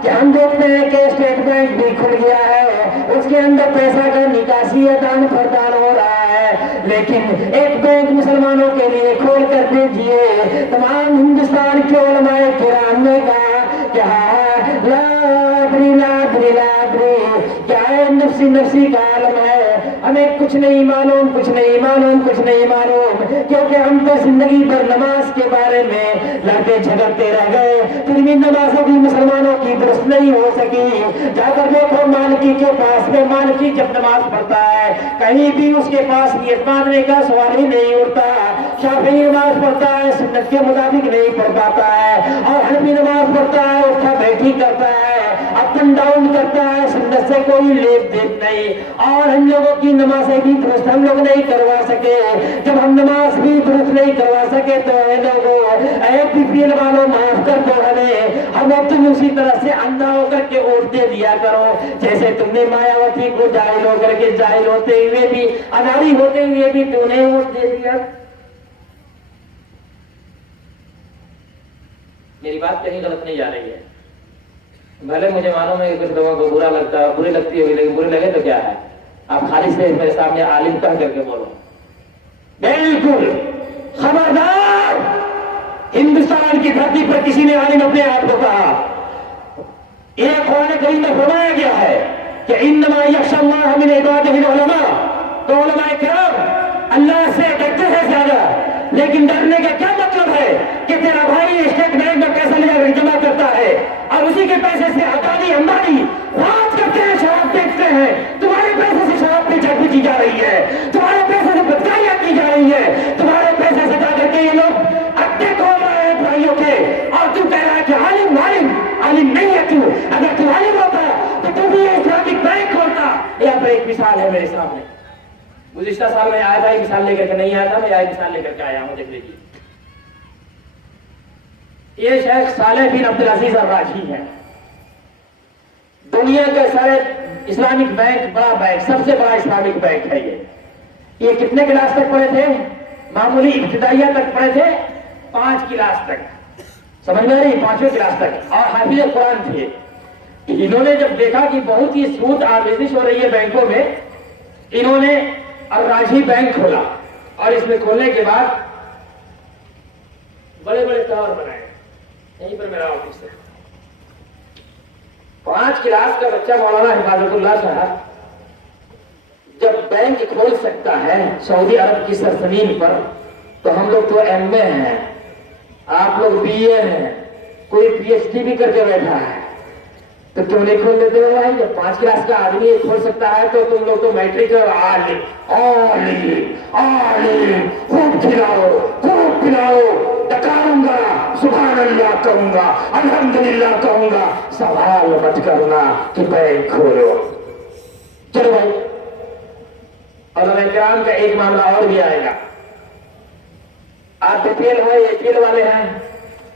کہ ہم دیکھتے ہیں کہ اسٹیٹ بینک بھی کھل گیا ہے، اس کے اندر پیسہ کا نکاسی آدان فردان ہو رہا ہے، لیکن ایک بینک مسلمانوں کے لیے کھول کر دیجئے۔ تمام ہندوستان کے علماء کرام نے کہا کہ ہاں لادری لادری لادری، کیا ہے نفسی نفسی کا عالم ہے، ہمیں کچھ نہیں معلوم کچھ نہیں معلوم کچھ نہیں معلوم، کیونکہ ہم تو زندگی بھر نماز کے بارے میں لڑتے جھگڑتے رہ گئے، پھر بھی نمازیں بھی مسلمانوں کی درست نہیں ہو سکی۔ جا کر دیکھو مالکی کے پاس میں، مالکی جب نماز پڑھتا ہے کہیں بھی اس کے پاس نیت ماننے کا سوال ہی نہیں اٹھتا، شافعی نماز پڑھتا ہے سنت کے مطابق نہیں پڑھ پاتا ہے، اور حنفی نماز پڑھتا ہے اٹھا بیٹھی کرتا ہے، اپ اینڈ ڈاؤن کرتا ہے، سنت سے کوئی لیپ دیپ نہیں، اور ہم لوگوں کی نمازیں بھی درست ہم لوگ نہیں کروا سکے۔ جب ہم نماز بھی درست نہیں کروا سکے تو اے لوگوں، اے پی پی ایل والوں معاف کر دو ہمیں، ہم اب تم اسی طرح سے اندھا ہو کر کے ووٹ دے دیا کرو جیسے تم نے مایاوتی کو جاہل ہو کر کے، جاہل ہوتے ہوئے بھی، اناری ہوتے ہوئے بھی تو نے ووٹ دے دیا۔ میری بات کہیں غلط نہیں جا رہی ہے، بھلے مجھے معلوم ہے کہ کچھ لوگوں کو برا لگتا ہے، بری لگتی ہوگی، لیکن بری لگے تو کیا ہے، آپ خالی سے میرے سامنے عالم کہہ کر کے بولو۔ بالکل خبردار، ہندوستان کی دھرتی پر کسی نے عالم اپنے آپ کو کہا، ایک قرآن کریم میں فرمایا گیا ہے کہ انما یخشی اللہ من عبادہ العلماء، تو علماء کرام اللہ سے ڈرتے ہیں زیادہ، لیکن ڈرنے کا کیا مطلب ہے کہ تیرا بھائی اسٹیٹ بینک میں پیسہ لے کر جمع کرتا ہے اور اسی کے پیسے سے اڈانی امبانی رات کرتے ہیں، شراب بیچتے ہیں، تمہارے پیسے سے شراب بیچی جا رہی ہے، تمہارے پیسے سے بدکاریاں کی جا رہی ہے، تمہارے پیسے سے جا کر کے یہ لوگ اڈے کھول رہے ہیں بھائیوں کے، اور تو کہہ رہا ہے کہ عالم عالم عالم نہیں ہے تو، اگر تو عالم ہوتا تو تم بھی اسلامک بینک کھولتا۔ یہاں پر ایک مثال ہے میرے سامنے، گزشتہ سال میں آیا تھا، ایک مثال لے کر کے نہیں آیا تھا، میں ایک مثال لے کر کے آیا ہوں، دیکھ لیجیے۔ یہ شیخ صالح بن عبد العزیز الراجحی ہے، دنیا کے سارے اسلامک بینک بڑا بینک، سب سے بڑا اسلامک بینک ہے یہ کتنے کلاس تک پڑھے تھے؟ معمولی ابتدائیہ تک پڑھے تھے، 5 کلاس تک، سمجھ میں آ رہی؟ 5ویں کلاس تک، اور حافظ قرآن تھے۔ انہوں نے جب دیکھا کہ بہت ہی سود آمیزش ہو رہی ہے بینکوں میں، انہوں نے الراجی بینک کھولا، اور اس میں کھولنے کے بعد بڑے بڑے ٹاور بنائے، یہیں پر میرا آفس ہے۔ 5 کلاس کا بچہ مولانا حفاظت اللہ صاحب جب بینک کھول سکتا ہے سعودی عرب کی سرزمین پر، تو ہم لوگ تو ایم اے ہیں، آپ لوگ بی اے ہیں، کوئی پی ایچ ڈی بھی کر کے بیٹھا ہے، تو کیوں نہیں کھول دیتے ہو بھائی؟ جب 5 کلاس کا آدمی کھول سکتا ہے تو تم لوگ تو میٹرک خوب کھلاؤ، خوب پلاؤ، ڈکاروں گا، سبحان اللہ کہوں گا، الحمدللہ کہوں گا، سوال مت کرنا کہ بینک کھولو۔ چلو بھائی، علماء کرام کا ایک معاملہ اور بھی آئے گا۔ آپ فیل ہوئے، یہ فیل والے ہیں،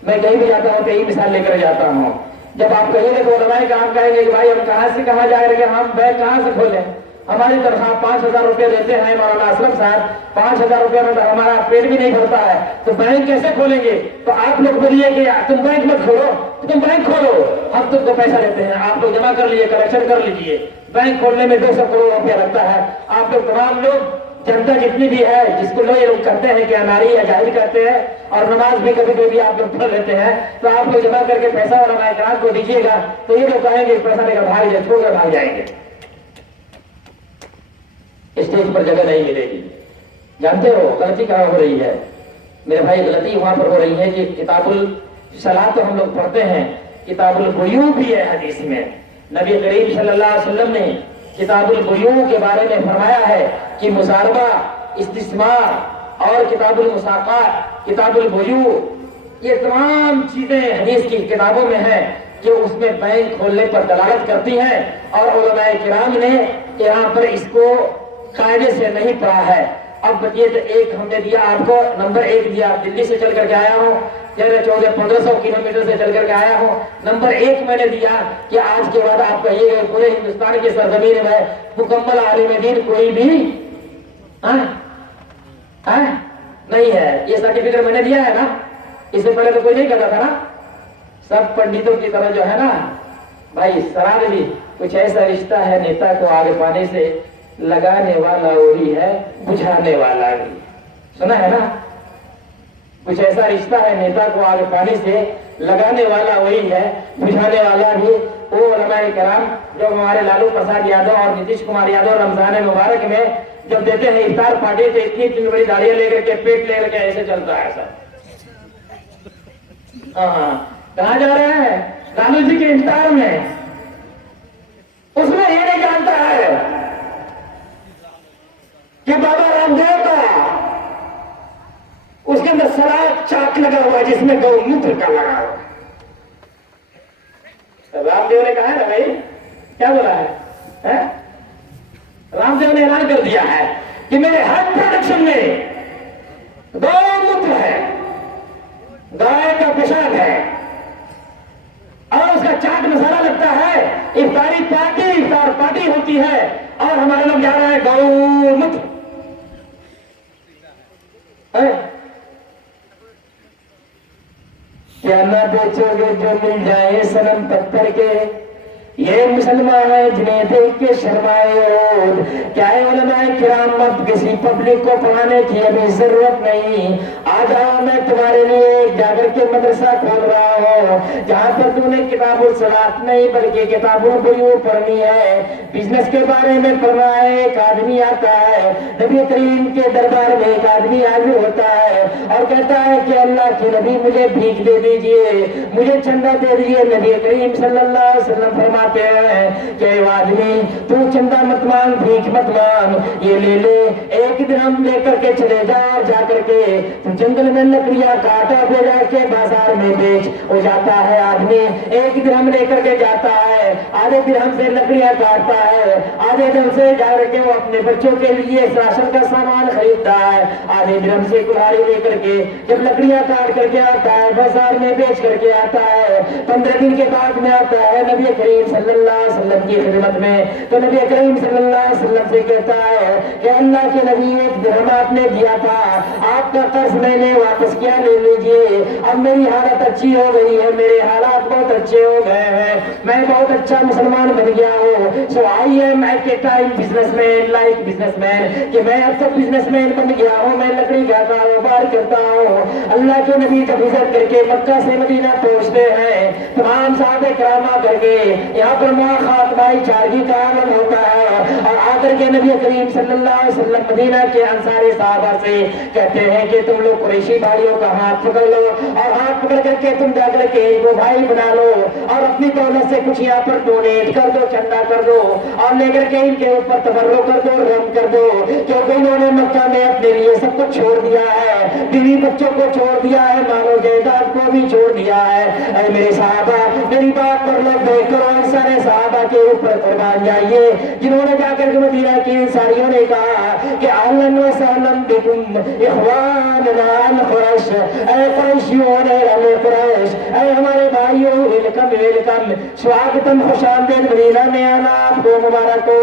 میں کہیں بھی جاتا ہوں کہیں مثال لے کر جاتا ہوں، جب آپ کہیں گے تو علماء کرام کہیں گے کہ بھائی ہم کہاں سے کہاں جائیں گے، ہم بینک کہاں سے کھولیں؟ ہماری تنخواہ 5,000 روپے دیتے ہیں مولانا اسلم صاحب، 5,000 روپے میں تو ہمارا پیٹ بھی نہیں بھرتا ہے، تو بینک کیسے کھولیں گے؟ تو آپ لوگ بولیے کہ تم بینک مت کھولو، تم بینک کھولو، ہم تم کو پیسہ دیتے ہیں، آپ لوگ جمع کر لیجیے، کلیکشن کر لیجیے۔ بینک کھولنے میں 200 کروڑ روپیہ لگتا ہے، آپ لوگ تمام لوگ، جنتا جتنی بھی ہے، جس کو لوگ کہتے ہیں کہ اناری یا جاہل کہتے ہیں، اور نماز بھی کبھی کبھی آپ لوگ پڑھ لیتے ہیں، تو آپ لوگ جمع کر کے پیسہ علماء کرام کو دیجیے گا، تو یہ لوگ کہیں گے پیسہ لے کر بھاگ جائے، چھوڑ کر بھاگ جائیں گے، اسٹیج پر جگہ نہیں ملے گی۔ جانتے ہو غلطی کہاں ہو رہی ہے میرے بھائی؟ غلطی وہاں پر ہو رہی ہے کہ کتاب الصلاۃ تو ہم لوگ پڑھتے ہیں، کتاب البیوع بھی ہے حدیث میں، نبی کریم صلی اللہ علیہ وسلم نے کتاب البیوع کے بارے میں فرمایا ہے کہ مضاربہ، استثمار اور کتاب المساقات، کتاب البیوع، یہ تمام چیزیں حدیث کی کتابوں میں ہیں جو اس میں بینک کھولنے پر دلالت کرتی ہیں، اور علماء کرام نے یہاں پر اس کو قاعدے سے نہیں پڑھا ہے۔ اب یہ تو ایک ہم نے دیا آپ کو، نمبر 1 دیا، دلی سے چل کر کے آیا ہوں، 1400-1500 کلومیٹر سے چل کر کے آیا ہوں۔ نمبر 1 میں نے دیا کہ آج کے بعد آپ کہیے گا پورے ہندوستان کی سرزمین میں مکمل عالم دین کوئی بھی نہیں ہے، یہ سرٹیفکیٹ میں نے دیا ہے نا، اس سے پہلے تو کوئی نہیں کرتا تھا نا، سب پنڈتوں کی طرح جو ہے نا بھائی، سرار بھی کچھ ایسا رشتہ ہے نیتا کو آگے پانے سے، لگانے والا وہی ہے، بجھانے والا بھی، سنا ہے نا؟ کچھ ایسا رشتہ ہے نیتا کو آگے پانے سے، لگانے والا وہی ہے، بجھانے والا بھی۔ وہ علماء کرام جو ہمارے لالو پرساد یادو اور نتیش کمار یادو رمضان مبارک میں جب دیتے ہیں افطار پارٹی، تو اتنی بڑی داڑیاں لے کر کے، پیٹ لے کر کے ایسے چلتا ہے سب۔ ہاں، کہاں جا رہے ہیں؟ لالو جی کے افطار میں۔ اس میں یہ نہیں جانتا ہے کہ بابا رام دیو کا اس کے اندر سراب چاک لگا ہوا ہے جس میں گو موتر کا لگا ہوا ہے۔ رام دیو نے کہا ہے نا بھائی، کیا بولا ہے؟ رام دیو نے اعلان کر دیا ہے کہ میرے ہر پروڈکشن میں گو موتر ہے، گائے کا پیشاب ہے، اور اس کا چاٹ مسالہ لگتا ہے، افطاری پارٹی، افطار پارٹی ہوتی ہے، اور ہمارے لوگ جا رہے ہیں گو موتر۔ کیا نہ بیچو گے جو مل جائے صنم پتھر کے، یہ مسلمان ہے جنہیں دیکھ کے شرمائے عود۔ کیا ہے علماء کرام، اب کسی پبلک کو پڑھانے کی ابھی ضرورت نہیں، آ جاؤ میں تمہارے لیے جا کر کے مدرسہ کھول رہا ہوں، جہاں پر تم نے کتاب الصلاۃ نہیں بلکہ کتاب البیوع پڑھنی ہے، بزنس کے بارے میں پڑھنا ہے۔ ایک آدمی آتا ہے نبی کریم کے دربار میں، ایک آدمی حاضر ہوتا ہے اور کہتا ہے کہ اللہ کے نبی مجھے بھیک دے دیجئے، مجھے چندہ دے دیجئے۔ نبی کریم صلی اللہ علیہ وسلم فرماتے ہیں کہ اے آدمی، تو چندہ مت مانگ، بھیک مت مانگ، یہ لے لے، 1 درہم لے کر کے چلے جا، جا کر کے تو جنگل میں لکڑیاں کاٹا، پہ جا کے بازار میں بیچ۔ وہ جاتا ہے آدمی، 1 درہم لے کر کے جاتا ہے، آدھے درہم سے لکڑیاں کاٹتا ہے، آدھے درہم سے جا کر کے وہ اپنے بچوں کے لیے راشن کا سامان خریدتا ہے، آدھے درہم سے کلہاڑی لے کر کے جب لکڑیاں کاٹ کر کے آتا ہے، بازار میں بیچ کر کے آتا ہے، 15 دن کے بعد میں آتا ہے نبی کریم صلی اللہ علیہ وسلم کی خدمت میں، تو نبی کریم صلی اللہ علیہ وسلم سے کہتا ہے کہ اللہ کے نبی ایک درہم آپ نے دیا تھا، آپ کا قرض میں نے واپس کیا، لے لیجئے، اب میری حالت اچھی ہو گئی ہے، میرے حالات بہت اچھے ہو گئے ہیں، میں بہت اچھا مسلمان بن گیا ہوں، so I am at a time business man like business man, کہ میں اب تک بزنس مین بن گیا ہوں، میں لکڑی کا کاروبار کرتا ہوں۔ اللہ کے نبی کا ہجرت کر کے مکہ سے مدینہ پہنچتے ہیں، تمام صحابہ کرام آ کر کے یہاں پر مواخات بھائی چارگی کا عالم ہوتا ہے، اور آ کر کے نبی کریم صلی اللہ علیہ وسلم مدینہ کے انصاری صحابہ سے کہتے ہیں کہ تم لوگ قریشی بھائیوں کا ہاتھ پکڑ لو، اور ہاتھ پکڑ کر کے تم جا کر کے وہ بھائی بنا لو، اور اپنی دولت سے کچھ یہاں پر ڈونیٹ کر دو، چندہ کر دو، اور لے کر کے ان کے اوپر تبرک کر دو، رحم کر دو، کیونکہ انہوں نے مکہ میں اپنے لیے سب کچھ چھوڑ دیا ہے، بیوی بچوں کو چھوڑ دیا ہے، مال و جائیداد کو بھی چھوڑ دیا ہے۔ اے میرے صحابہ میری بات پر لوگ دیکھ کرو، سارے صحابہ کے اوپر قربان جائیے جنہوں نے جا کر کے مدینہ کی انصاریوں نے کہا کہ اہلاً و سہلاً بکم اخواننا القریش، اے قریشیوں نے اہل قریش، اے ہمارے بھائیوں ویلکم ویلکم، سواگتم خوش آمدید، مدینہ میں آنا آپ کو مبارک ہو،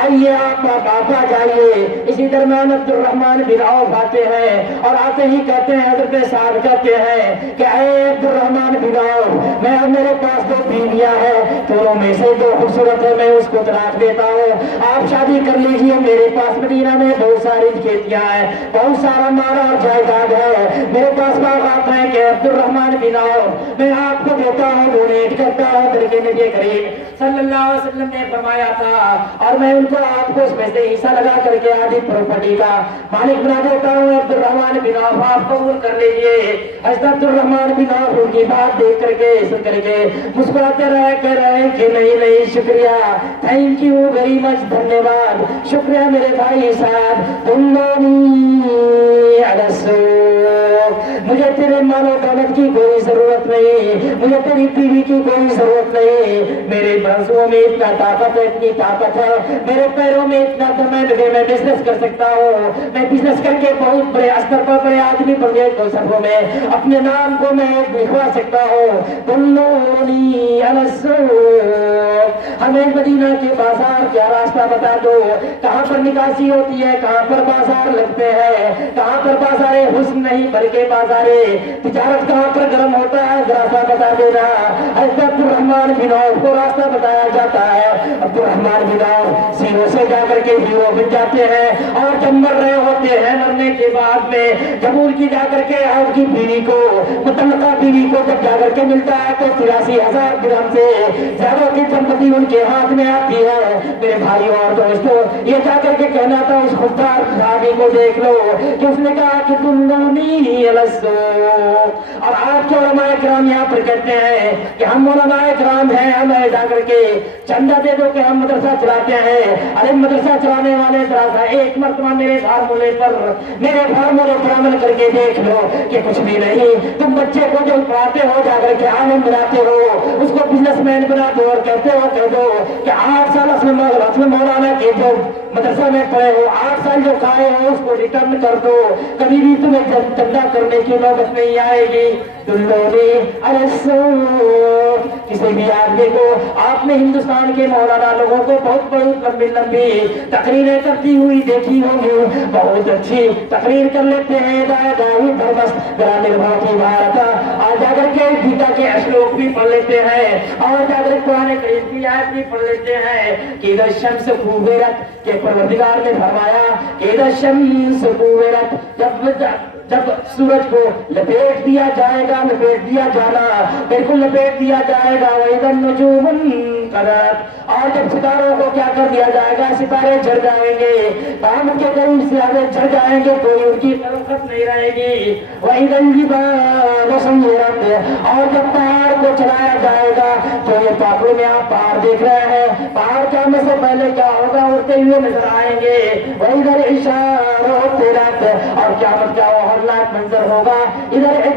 آئیے آپ باپا جائیے۔ اسی درمیان عبد الرحمن بن عوف آتے ہیں اور آتے ہی کہتے ہیں، حضرت سعد کہتے ہیں کہ اے عبد الرحمن بن عوف، میں میرے پاس دو بیویاں ہیں، دونوں میں سے دو خوبصورت ہے، میں اس کو طلاق دیتا ہوں، آپ شادی کر لیجئے، میرے پاس مدینہ میں بہت ساری کھیتیاں ہیں، بہت سارا مال اور جائیداد ہے، میرے پاس باغات ہیں کہ عبد الرحمن بن عوف میں آپ کو دیتا ہوں، ڈونیٹ کرتا ہوں، بلکہ نبی کریم صلی اللہ علیہ وسلم نے فرمایا تھا اور میں ان کو آپ کو اس میں سے حصہ لگا کر کے آدھی پراپرٹی کا مالک بنا دیتا ہوں، عبد الرحمن بن عوف آپ قبول کر لیجئے۔ حضرت عبد الرحمن بن عوف ان کی بات دیکھ کر کے سن کر کے مسکراتے رہے، کہہ رہے کہ نہیں شکریہ، تھینک یو ویری مچ، دھنیہ واد، شکریہ میرے بھائی صاحب، مجھے تیرے مال و دولت کی کوئی ضرورت نہیں، مجھے تیری بیوی کی کوئی ضرورت نہیں، میرے بازوؤں میں اتنا طاقت ہے، اتنی طاقت ہے، میرے پیروں میں اتنا دم ہے کہ میں بزنس کر سکتا ہوں، میں بزنس کر کے بہت بڑے استر پر بڑے آدمی بن گئے کو سبوں میں اپنے نام کو میں لکھوا سکتا ہوں۔ دلونی علی السوق، ہمیں مدینہ کے بازار کا راستہ بتا دو، کہاں پر نکاسی ہوتی ہے، کہاں پر بازار لگتے ہیں، کہاں پر بازار حسن نہیں بلکہ بازار تجارت کہاں پر گرم ہوتا ہے، ذرا سا بتا دینا۔ حضرت عبد الرحمن بن عوف کو راستہ بتایا جاتا ہے، عبد الرحمن بن عوف سیروں سے جا کر کے ہیرو بن جاتے ہیں، اور جب مر رہے ہوتے ہیں، مرنے کے بعد میں جب ان کی جا کر کے آپ کی بیوی کو، مطلقہ بیوی کو جب جا کر کے ملتا ہے تو 83,000 درہم سے زیادہ کی سمپتی ان کے ہاتھ میں آتی ہے۔ میرے بھائیوں اور دوستوں، یہ جا کر کے کہنا تھا اس خوددار صحابی کو دیکھ لو کہ اس نے کہا کہ دلونی علی السوق، اور آپ کے علماء کرام یہاں پر کہتے ہیں کہ ہم علماء کرام ہیں، ہمیں جا کر کے چندہ دے دو کہ ہم مدرسہ چلاتے ہیں۔ ارے مدرسہ چلانے والے ذرا سا ایک مرتبہ میرے فارمولے پر عمل کر کے دیکھ لو کہ کچھ بھی نہیں، تم بچے کو جو پڑھاتے ہو جا کر کے عالم بناتے ہو، اس کو بزنس مین بناتے ہو اور کہتے ہو کہہ دو کہ 8 سال اصل مولانا کے جو مدرسہ میں پڑھے ہو، 8 سال جو کھائے ہو اس کو ریٹرن کر دو، کبھی بھی تمہیں چندہ کرنے کی نوبت نہیں آئے گی۔ دلونی علی السوق، کسی بھی آدمی کو آپ نے ہندوستان کے مولانا لوگوں کو بہت لمبی لمبی تقریریں کرتی ہوئی دیکھی ہوگی، بہت اچھی تقریر کر لیتے ہیں، دائیں دھرمست گرامر بھارتی بھارتا، اور جا کر کے گیتا کے اشلوک بھی پڑھ لیتے ہیں، اور جا کر قرآن کریم کی آیت بھی پڑھ لیتے ہیں کہ اذا الشمس کوورت، کہ پروردگار نے فرمایا کہ اذا الشمس کوورت، جب سورج کو لپیٹ دیا جائے گا، لپیٹ دیا جانا، بالکل لپیٹ دیا جائے گا، وَإِذَا النُّجُومُ انقَدَرَتْ، اور جب ستاروں کو کیا کر دیا جائے گا، ستارے جھڑ جائیں گے، قیامت کے قریب ستارے جھڑ جائیں گے، کوئی ان کی طرف نہیں رہے گی، وَإِذَا الْجِبَالُ سُيِّرَتْ، اور جب پہاڑ کو چلایا جائے گا، تو یہ پاپڑوں میں آپ پہاڑ دیکھ رہے ہیں، پہاڑ جانے سے پہلے کیا ہوگا، اڑتے ہوئے نظر آئیں گے، وَإِذَا الْعِشَارُ عُطِّلَتْ، اور قیامت کا وہ ہولناک منظر ہوگا، ادھر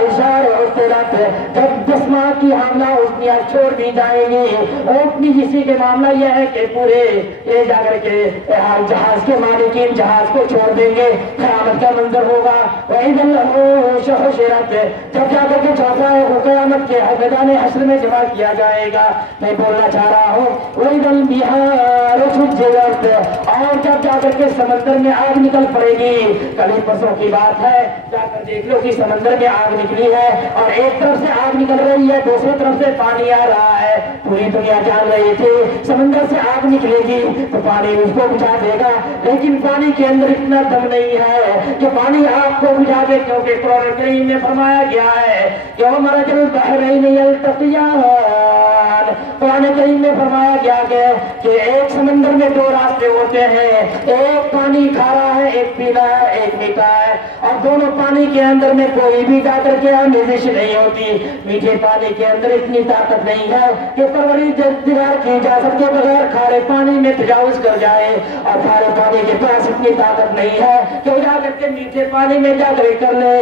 اشار عطلت، جب جسمات کی حاملہ اپنی آنکھ چھوڑ دی جائیں گی. اونٹنی کسی کے معاملہ یہ ہے کہ پورے یہ جا کر کے جہاز کے مالکین جہاز کو چھوڑ دیں گے. قیامت کا منظر ہوگا. وَإِذَا الْوُحُوشُ حُشِرَتْ جب جا کر کے چوپائے کو قیامت کے میدان حشر میں جمع کیا جائے گا. میں بولنا چاہ رہا ہوں وَإِذَا الْبِحَارُ سُجِّرَتْ اور جب جا کر کے سمندر میں آگ نکل پڑے گی. کل ہی پرسوں کی بات ہے, جا کر دیکھ لو کہ سمندر میں آگ نکلی ہے اور ایک طرف سے آگ نکل رہی ہے, دوسری طرف سے پانی آ رہا ہے. پوری دنیا جان رہی تھی سمندر سے آگ نکلے گی تو پانی اس کو بجھا دے گا, لیکن پانی کے اندر اتنا دم نہیں ہے کہ پانی آگ کو بجھا دے, کیونکہ قرآن کریم میں فرمایا گیا ہے کہ مرج البحرین یلتقیان. قرآن کریم میں فرمایا گیا کہ ایک سمندر میں دو راستے ہوتے ہیں, ایک پانی کھارا ہے, ایک پیلا ہے, ایک میٹھا ہے, اور دونوں پانی کے اندر میں کوئی بھی جا کر کے آمیزش نہیں ہوتی. میٹھے پانی کے اندر اتنی طاقت نہیں ہے کہ پروردگار کی اجازت کے بغیر کھارے پانی میں تجاوز کر جائے, اور کھارے پانی کے پاس اتنی طاقت نہیں ہے کہ وہ جا کر کے میٹھے پانی میں جا کر لے.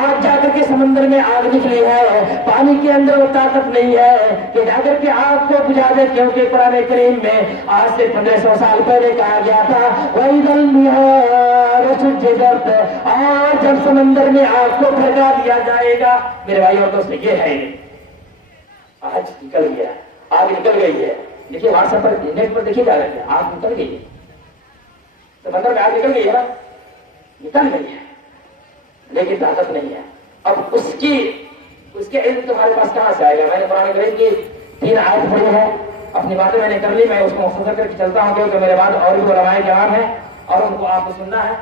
آج جا کر کے سمندر میں آگ نکلی ہے, پانی کے اندر وہ طاقت نہیں ہے کہ جا کر کے آگ کو بجھا دے, کیونکہ قرآن کریم میں آج سے 1500 سال پہلے کہا گیا تھا وَإِذَا الْبِحَارُ سُجِّرَتْ اور جب سمندر میں آگ کو بھڑکا دیا جائے گا. میرے بھائی اور دوست یہ ہے آج نکل گیا, آگ نکل گئی ہے. دیکھیے واٹس ایپ پر نیٹ پر دیکھیے جا رہے ہیں آگ نکل گئی ہے, سمندر میں آگ نکل گئی ہے, نکل گئی ہے, لیکن طاقت نہیں ہے. اب اس کے علم تمہارے پاس کہاں سے آئے گا؟ میں نے قرآن کریم کی 3 آیت پڑھی ہے, اپنی باتیں میں نے کر لی, میں اس کو مختصر کر کے چلتا ہوں کیونکہ میرے بعد اور بھی علماء کرام ہیں اور ان کو آپ کو سننا ہے.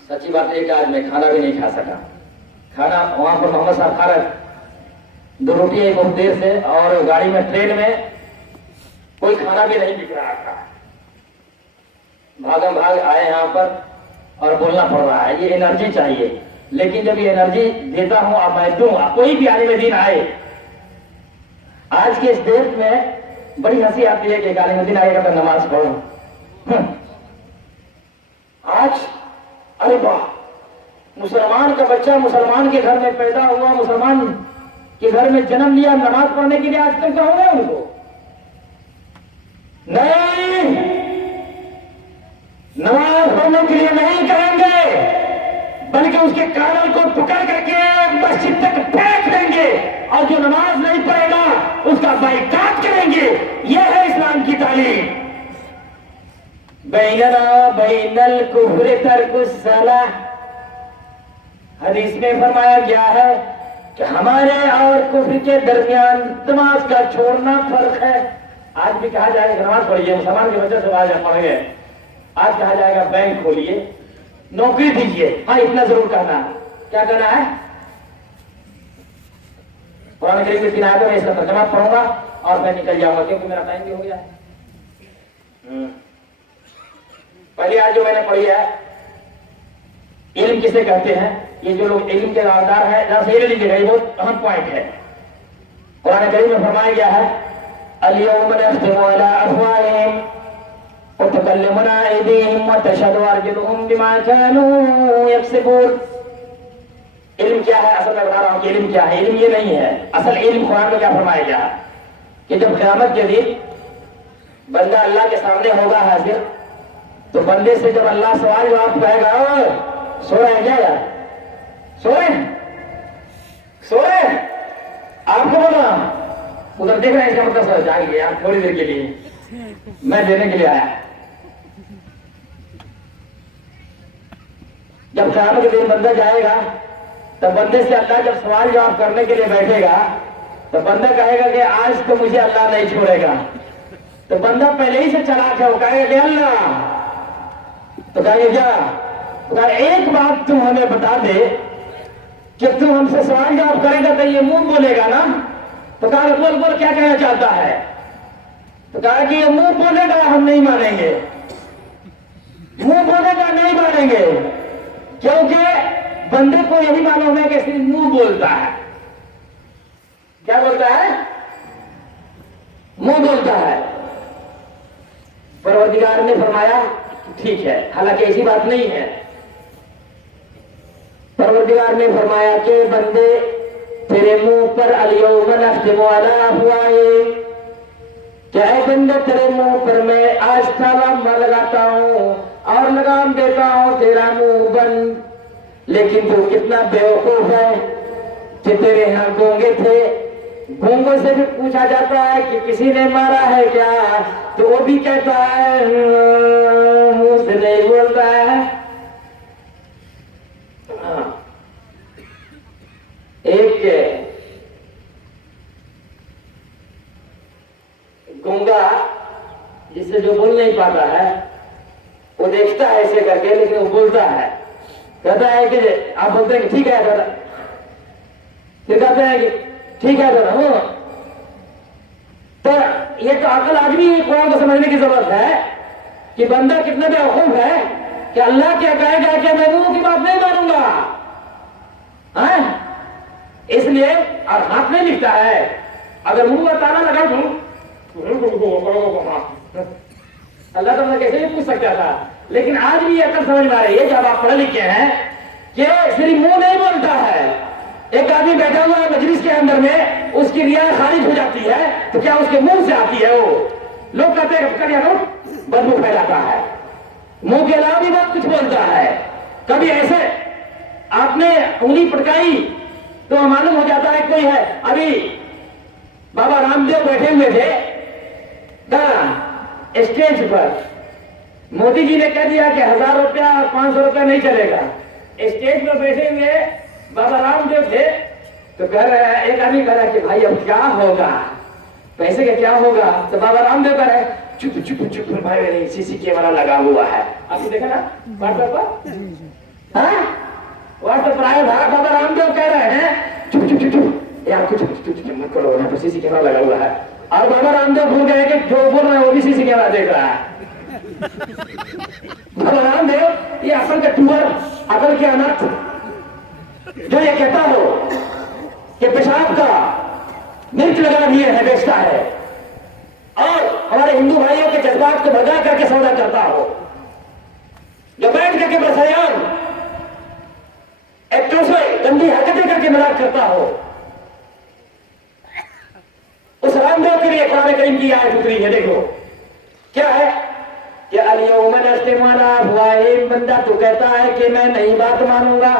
سچی بات ہے کہ آج میں کھانا بھی نہیں کھا سکا. کھانا وہاں پر محمد صاحب کھا رہے, 2 روٹی آئی بہت دیر سے, اور گاڑی میں ٹرین میں کوئی کھانا بھی نہیں بک رہا تھا. بھاگم بھاگ آئے یہاں پر اور بولنا پڑ رہا ہے. یہ انرجی چاہیے, لیکن جب یہ انرجی دیتا ہوں آپ میں دوں, کوئی بھی عالم دین آئے. آج کے اس ڈیٹ میں بڑی ہنسی آتی ہے کہ عالم دین آئے گا تو نماز پڑھو. آج ارے واہ, مسلمان کا بچہ مسلمان کے گھر میں پیدا ہوا, مسلمان کے گھر میں جنم لیا, نماز پڑھنے کے لیے آج تک کہو گے ان کو؟ نہیں, نماز پڑھنے کے لیے نہیں کہیں گے, بلکہ اس کے کانوں کو پکڑ کر کے مسجد تک پھینک دیں گے, اور جو نماز نہیں پڑھے گا اس کا بائیکاٹ کریں گے. یہ ہے اسلام کی تعلیم. بیننا بین الکفر ترک الصلاۃ, حدیث میں فرمایا گیا ہے کہ ہمارے اور کفر کے درمیان نماز کا چھوڑنا فرق ہے. آج بھی کہا جائے گا نماز پڑھیے, مسلمان کے بچے سے آج پڑھ گئے, آج کہا جائے گا بینک کھولیے, نوکری دیجیے. ہاں اتنا ضرور کہنا ہے. کیا کہنا ہے؟ قرآن کریم کی 3 آیتوں میں اس کا ترجمہ پڑھوں گا اور میں نکل جاؤں گا کیونکہ میرا ٹائم بھی ہو گیا ہے. پہلی آیت جو میں نے پڑھی ہے, علم کسے کہتے ہیں؟ یہ جو لوگ علم کے دعویدار ہیں جہاں سے علم لکھے, بہت اہم پوائنٹ ہے. قرآن کریم میں فرمایا گیا ہے اليوم نختم على افواههم وتكلمنا ايديهم وتشهد ارجلهم بما كانوا يكسبون. علم کیا ہے؟ اصل میں بتا رہا ہوں کہ علم کیا ہے. علم یہ نہیں ہے, اصل علم قرآن میں کیا فرمایا گیا ہے کہ جب قیامت کے دن بندہ اللہ کے سامنے ہوگا حاضر, تو بندے سے جب اللہ سوال جواب کہے گا, سو رہے ہیں کیا یار, سو رہے ہیں, آپ کو بولا ادھر دیکھ رہے ہیں, اس کا مطلب سر جائیں گے آپ تھوڑی دیر کے لیے, میں دینے کے لیے آیا. جب قیامت کے دن بندہ جائے گا تو بندے سے اللہ جب سوال جواب کرنے کے لیے بیٹھے گا تو بندہ کہے گا کہ آج تو مجھے اللہ نہیں چھوڑے گا. تو بندہ پہلے ہی سے چلاک ہے, وہ کہے گا کہ اللہ, تو کہیں گے کیا؟ تو کہا ایک بات تم ہمیں بتا دے کہ تم ہم سے سوال جواب کرے گا تو یہ منہ بولے گا نا. تو کہا بول بول کیا کہنا چاہتا ہے؟ تو کہا کہ یہ منہ بولے گا ہم نہیں مانیں گے, منہ بولے گا نہیں مانیں گے, کیونکہ بندے کو یہی معلوم ہے کہ صرف منہ بولتا ہے. کیا بولتا ہے؟ منہ بولتا ہے. پروردگار نے فرمایا ٹھیک ہے, حالانکہ ایسی بات نہیں ہے. پروردگار نے فرمایا کہ بندے تیرے منہ پر الیوم نختم علی افواہہم، کہ اے بندے تیرے منہ پر میں آج تالا لگاتا ہوں اور لگام دیتا ہوں تیرا منہ بند. لیکن تو کتنا بیوقوف ہے کہ تیرے ہاں گونگے تھے، گونگوں سے بھی پوچھا جاتا ہے کہ کسی نے مارا ہے کیا، تو وہ بھی کہتا ہے منہ سے نہیں بولتا ہے. ایک گونگا جس سے جو بول نہیں پاتا ہے وہ دیکھتا ہے ایسے کر کے، لیکن وہ بولتا ہے، کہتا ہے کہ آپ بولتے ہیں کہ ٹھیک ہے دادا، پھر کہتے ہیں کہ ٹھیک ہے دادا. تو یہ تو عقل آدمی قرآن کو سمجھنے کی ضرورت ہے کہ بندہ کتنا بیوقوف ہے کہ اللہ کیا کہے گا کہ میں منہ کی بات نہیں مانوں گا. اس لیے اور ہاتھ نہیں لکھتا ہے، اگر منہ کا تالا لگا دوں اللہ تعالیٰ کیسے بھی پوچھ سکتا تھا. لیکن آج بھی یہ عقل سمجھ میں آ رہی ہے جب آپ پڑھے لکھے ہیں کہ صرف منہ نہیں بولتا ہے. ایک آدمی بیٹھا ہوا ہے مجلس کے اندر میں، اس کی ریا خارج ہو جاتی ہے تو کیا اس کے منہ سے آتی ہے؟ وہ لوگ کہتے ہیں بدبو پھیلاتا ہے، منہ کے علاوہ بھی بہت کچھ بولتا ہے. کبھی ایسے آپ نے انگلی پٹکائی تو معلوم ہو جاتا ہے کوئی ہے. ابھی بابا رام دیو بیٹھے ہوئے تھے اسٹیج پر، مودی جی نے کہہ دیا کہ 1000 روپیہ اور 500 روپیہ نہیں چلے گا. اسٹیج پر بیٹھے ہوئے بابا رام دیو تھے تو کہہ رہے ہیں، ایک آدمی کہہ رہا ہے کہ بھائی اب کیا ہوگا، پیسے کا کیا ہوگا؟ تو بابا رام دیو کہہ رہے ہیں چپ چپ چپ بھائی سی سی کیمرہ لگا ہوا ہے. آپ نے دیکھا نا واٹس ایپ پر، واٹس پر آئے بابا رام دیو کہہ رہے ہیں چپ چپ چپ یار کچھ مت کرو، یہاں پر سی سی کیمرہ لگا ہوا ہے. اور بابا رام دیو بھول گئے کہ جو بول رہے ہیں وہ بھی سی سی کیمرہ دیکھ رہا ہے. بابا رام دیو یہ عقل کا ٹور، عقل کے انت، جو یہ کہتا ہو کہ پیشاب کا مرچ لگا دیے ہے بیچتا ہے اور ہمارے ہندو بھائیوں کے جذبات کو بھگا کر کے سودا کرتا ہو، جو بیٹھ کر کے برسیان ایکٹروں سے گندی حرکتیں کر کے مذاق کرتا ہو، اس رام دیو کے لیے قرآن کریم کی آیت اتری ہے. دیکھو کیا ہے کہ الیوم نختم علی افواہہم، بندہ تو کہتا ہے کہ میں نہیں بات مانوں گا،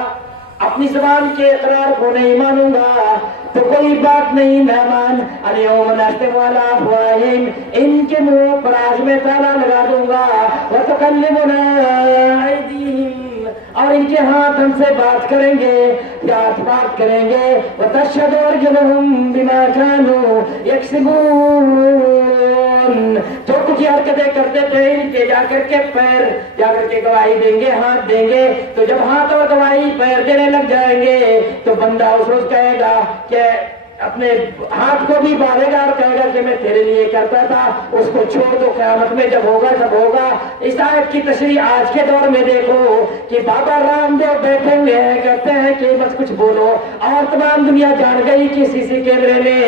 اپنی زبان کے اقرار کو نہیں مانوں گا تو کوئی بات نہیں مہمان. الیوم نختم علی افواہہم، ان کے منہ پر آج میں تالا لگا دوں گا. وتکلمنا ایدیہم، اور ان کے ہاتھ ہم سے بات کریں گے، ہاتھ بات کریں گے. وتشہد ارجلہم بما کانوا یکسبون، جو کچھ حرکتیں کرتے تھے ان کے جا کر کے پیر جا کر کے گواہی دیں گے، ہاتھ دیں گے. تو جب ہاتھ اور گواہی پیر دینے لگ جائیں گے تو بندہ اس روز کہے گا کہ اپنے ہاتھ کو بھی مارے گا اور کہے گا کہ میں تیرے لیے کرتا تھا، اس کو چھوڑ دو، قیامت میں جب ہوگا سب ہوگا. اس آیت کی تشریح آج کے دور میں دیکھو کہ بابا رام دیو بیٹھے ہوئے ہیں، کہتے ہیں کہ بس کچھ بولو، اور تمام دنیا جان گئی کہ سی سی کیمرے میں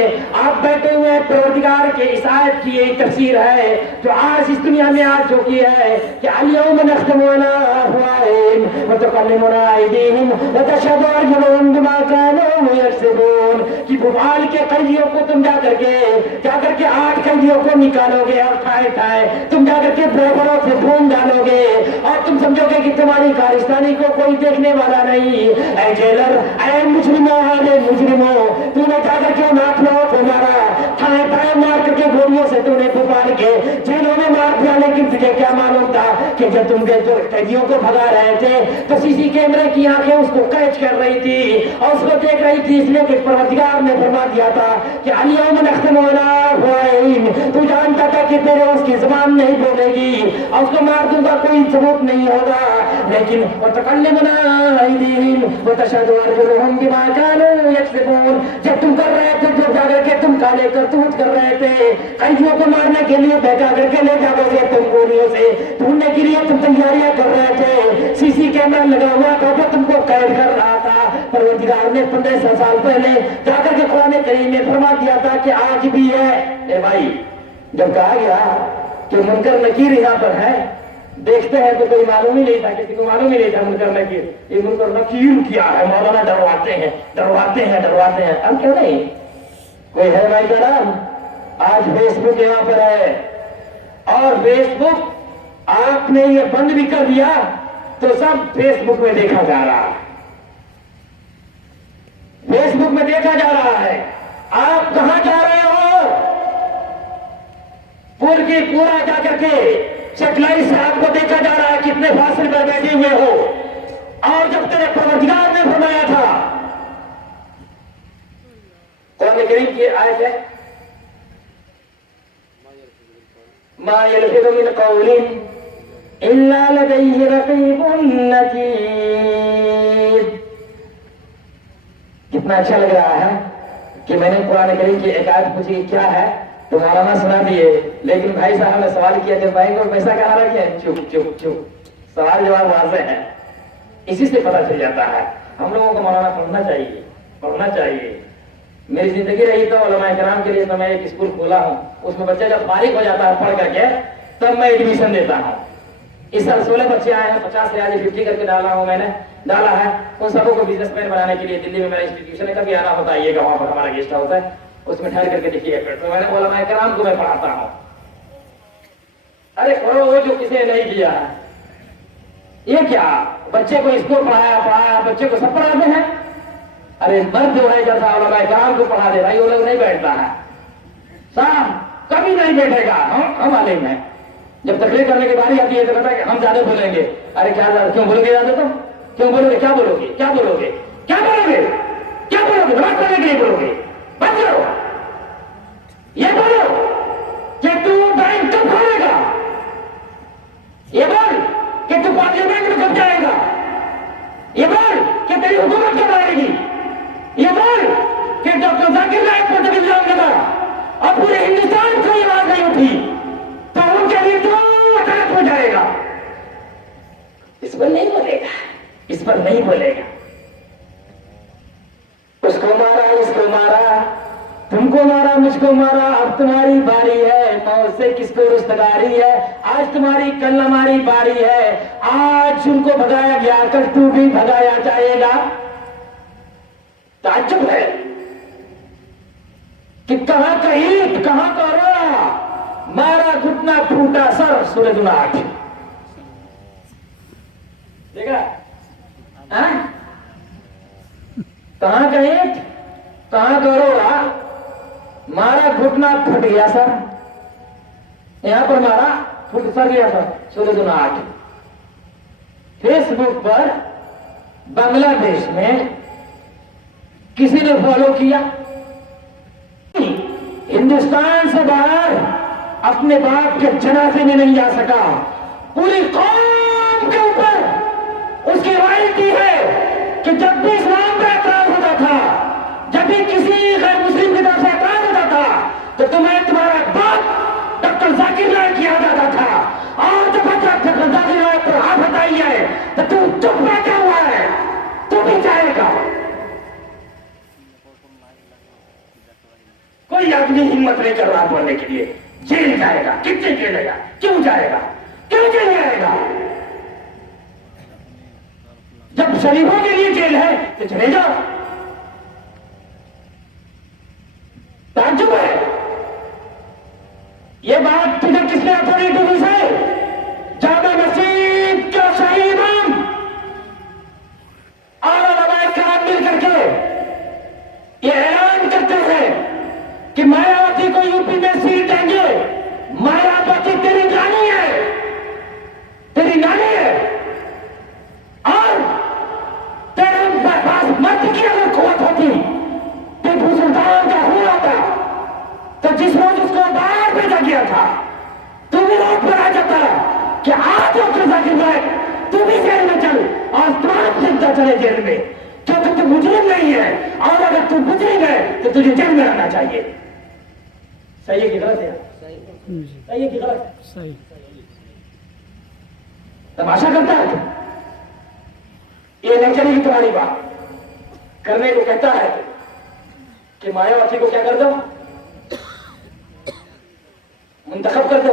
آپ بیٹھے ہوئے ہیں. پروردگار کے اس آیت کی یہی تفسیر ہے جو آج اس دنیا میں آ چکی ہے کہ الیوم نختم علی افواہہم وتکلمنا ایدیہم وتشہد ارجلہم بما کانوا یکسبون. کہ بھوپال کے قیدیوں کو تم جا کر کے 8 قیدیوں کو نکالو گے اور ٹھائے تم جا کر کے بریبروں سے خون ڈالو گے اور تم سمجھو گے کہ تمہاری کارستانی کو کوئی دیکھنے والا نہیں. اے جیلر، اے مجرموں، اے مجرموں، تو نے جا کر کے ان 8 لوگوں کو مارا، ٹھائے مار کر کے گولیوں سے تو نے بھوپال کے جیلوں میں مار دیا. لیکن تجھے کیا معلوم تھا کہ جب تم قیدیوں کو بھگا رہے تھے تو سی سی کیمرے کی آنکھیں اس کو کیچ کر رہی تھی اور اس کو دیکھ رہی تھی، اس لیے کہ پروردگار نے فرما دیا تھا کہ الیوم نختم علی افواہہم. تو جانتا تھا کہ تیرے اس کی زبان نہیں بولے گی اور اس کو مار دوں گا، کوئی ثبوت نہیں ہوگا. لیکن وتکلمنا ایدیہم وتشہد ارجلہم بما کانوا یکسبون، جب تم کر رہے تھے، جب جا کر کے تم کالے کرتوت کر رہے تھے، قیدیوں کو مارنے کے لیے بہکا کر کے لے جاؤ گے تم گولیوں سے ڈھونڈنے کے لیے تم تیاریاں کر رہے تھے، سی سی کیمرہ لگا ہوا تھا جو تم کو قید کر رہا تھا. پروردگار نے 1500 سال پہلے جا کر کے قرآن کریم میں فرما دیا تھا کہ آج بھی ہے. اے بھائی، جب کہا گیا کہ منکر نکیر یہاں پر ہے دیکھتے ہیں تو کوئی معلوم ہی نہیں تھا, کسی کو معلوم ہی نہیں تھا منکر نکیر. یہ منکر نکیر کیا ہے, مولانا ڈرواتے ہیں ڈرواتے ہیں ڈرواتے ہیں. اب کیوں نہیں کوئی ہے بھائی کا نام؟ آج فیس بک یہاں پر ہے, اور فیس بک آپ نے یہ بند بھی کر دیا تو سب فیس بک میں دیکھا جا رہا ہے, فیس بک میں دیکھا جا رہا ہے. آپ کہاں جا رہے ہو؟ پور کی پورا جا کر کے سیٹلائٹ سے آپ کو دیکھا جا رہا ہے کتنے فاصلے پر بیٹھے ہوئے ہو. اور جب تیرے پروردگار نے فرمایا تھا, قرآن کریم کی آیت ہے, ما یلفظ من قول الا لدیہ رقیب عتید. کتنا اچھا لگ رہا ہے کہ میں نے قرآن کریم کی ایک آیت پوچھی کیا ہے تو مولانا سنا دیے, لیکن بھائی صاحب نے سوال کیا کہ بھائی کو پیسہ کہاں رکھے؟ چپ چپ چپ. سوال جواب واضح ہے, اسی سے پتہ چل جاتا ہے. ہم لوگوں کو مولانا پڑھنا چاہیے, پڑھنا چاہیے. میری زندگی رہی تو علماء کرام کے لیے تو میں ایک اسکول کھولا ہوں, اس میں بچہ جب فارغ ہو جاتا ہے پڑھ کر کے تب میں ایڈمیشن دیتا ہوں. اس سال 16 بچے آئے ہیں, 50 سے آج 50 کر کے ڈالا ہوں, میں نے ڈالا ہے. ان سبوں کو بزنس مین بنانے کے لیے دلی میں میرا انسٹیٹیوشن ہے, کبھی آنا ہوتا ہے, یہ وہاں پر ہمارا گیسٹ ہاؤس ہے, اس میں ٹھہر کر کے دیکھیے. تو میں نے علماء کرام کو میں پڑھاتا ہوں. ارے کرو وہ جو کسی نے نہیں کیا ہے. یہ کیا بچے کو اسکول پڑھایا بچے کو سب پڑھاتے ہیں؟ ارے مرد جو ہے جیسا علماء کرام کو پڑھا دے بھائی, وہ لوگ نہیں بیٹھتا ہے صاحب, کبھی نہیں بیٹھے گا. ہم عالم ہیں, جب تقریر کرنے کی باری آتی ہے تو کہتا ہے کہ ہم زیادہ بولیں گے. ارے کیا زیادہ کیوں بولو گے؟ زیادہ تو کیوں بولو گے؟ کیا بولو گے؟ کیا بولو گے؟ کیا بولو گے؟ کیا بولو گے؟ بات کرنے کے لیے بولو گے؟ بند کرو. یہ بولو کہ تو بینک کب کھولے گا, یہ بول کہ تو پارلیمنٹ میں کب جائے گا, یہ بول کہ تیری حکومت کب آئے گی, یہ بول کہ ڈاکٹر ذاکر نائک پر جب الزام لگا اور پورے ہندوستان کو یہ بات نہیں اٹھی تو ان کے لیے تو عدالت ہو جائے گا. اس پر نہیں بولے گا, اس پر نہیں بولے گا. اس کو مارا, اس کو مارا, تم کو مارا, مجھ کو مارا, اب تمہاری باری ہے, موت سے کس کو رستگاری ہے, آج تمہاری کل ہماری باری ہے. آج ان کو بھگایا گیا, کل تو بھی بھگایا جائے گا. تعجب ہے کہ کہاں کا عید, کہاں کا رویا, مارا گھٹنا پھوٹا سر, سورج 8. دیکھا کہاں کا عید, کہاں کا رویا, مارا گھٹنا پھٹ گیا سر, یہاں پر مارا پھٹ سر گیا سر, سورج 8. فیس بک پر بنگلہ دیش میں کسی نے فالو کیا, ہندوستان سے باہر اپنے باپ کے جنازے میں نہیں جا سکا, پوری قوم کے اوپر اس کی رائلٹی ہے کہ جب بھی اسلام کا اعتراض ہوتا تھا, جب بھی کسی غیر مسلم کی طرف سے اعتراض ہوتا تھا تو تمہیں تمہارا باپ ڈاکٹر ذاکر نائک کیا جاتا تھا, اور جب ڈاکٹر ذاکر نائک پر ہاتھ ہٹائی ہے تو تم چپ بیٹھا ہوا ہے, تو بھی جائے گا. کوئی آدمی ہمت نہیں کر رہا بولنے کے لیے. جیل جائے گا, کتنے جیل جائے گا, کیوں جائے گا, کیوں جیل جائے گا؟ جب شریفوں کے لیے جیل ہے تو چلے جاؤ. تعجب ہے یہ بات تجھے کس نے اتھارٹی دی سے؟ جامع مسجد کے شاہی امام اور علماء کرام مل کر کے یہ اعلان کرتے ہیں کہ مایاوتی کو یو پی میں سیٹ دیں گے. مایاوتی تیری نانی ہے, تیری نانی ہے, اور تیرے پاس مرد کی اگر قوت ہوتی, ٹیپو سلطان کا خون ہوتا تو جس روز اس کو باہر بھیجا گیا تھا تو بھی روڈ پر آ جاتا کہ آج ڈاکٹر ذاکر نائک تو بھی جیل میں چل, اور تمام جنتا چلے جیل میں, کیونکہ تو مجرم نہیں ہے, اور اگر تو مجرم ہے تو تجھے جیل میں رہنا چاہیے. صحیح ہے کہ غلط ہے؟ صحیح ہے کہ غلط ہے؟ صحیح. تماشا کرتا ہے, یہ نہیں چلے گی تمہاری بات. کرنے کو کہتا ہے کہ مایاوتی کو کیا کر دو, منتخب کر دو,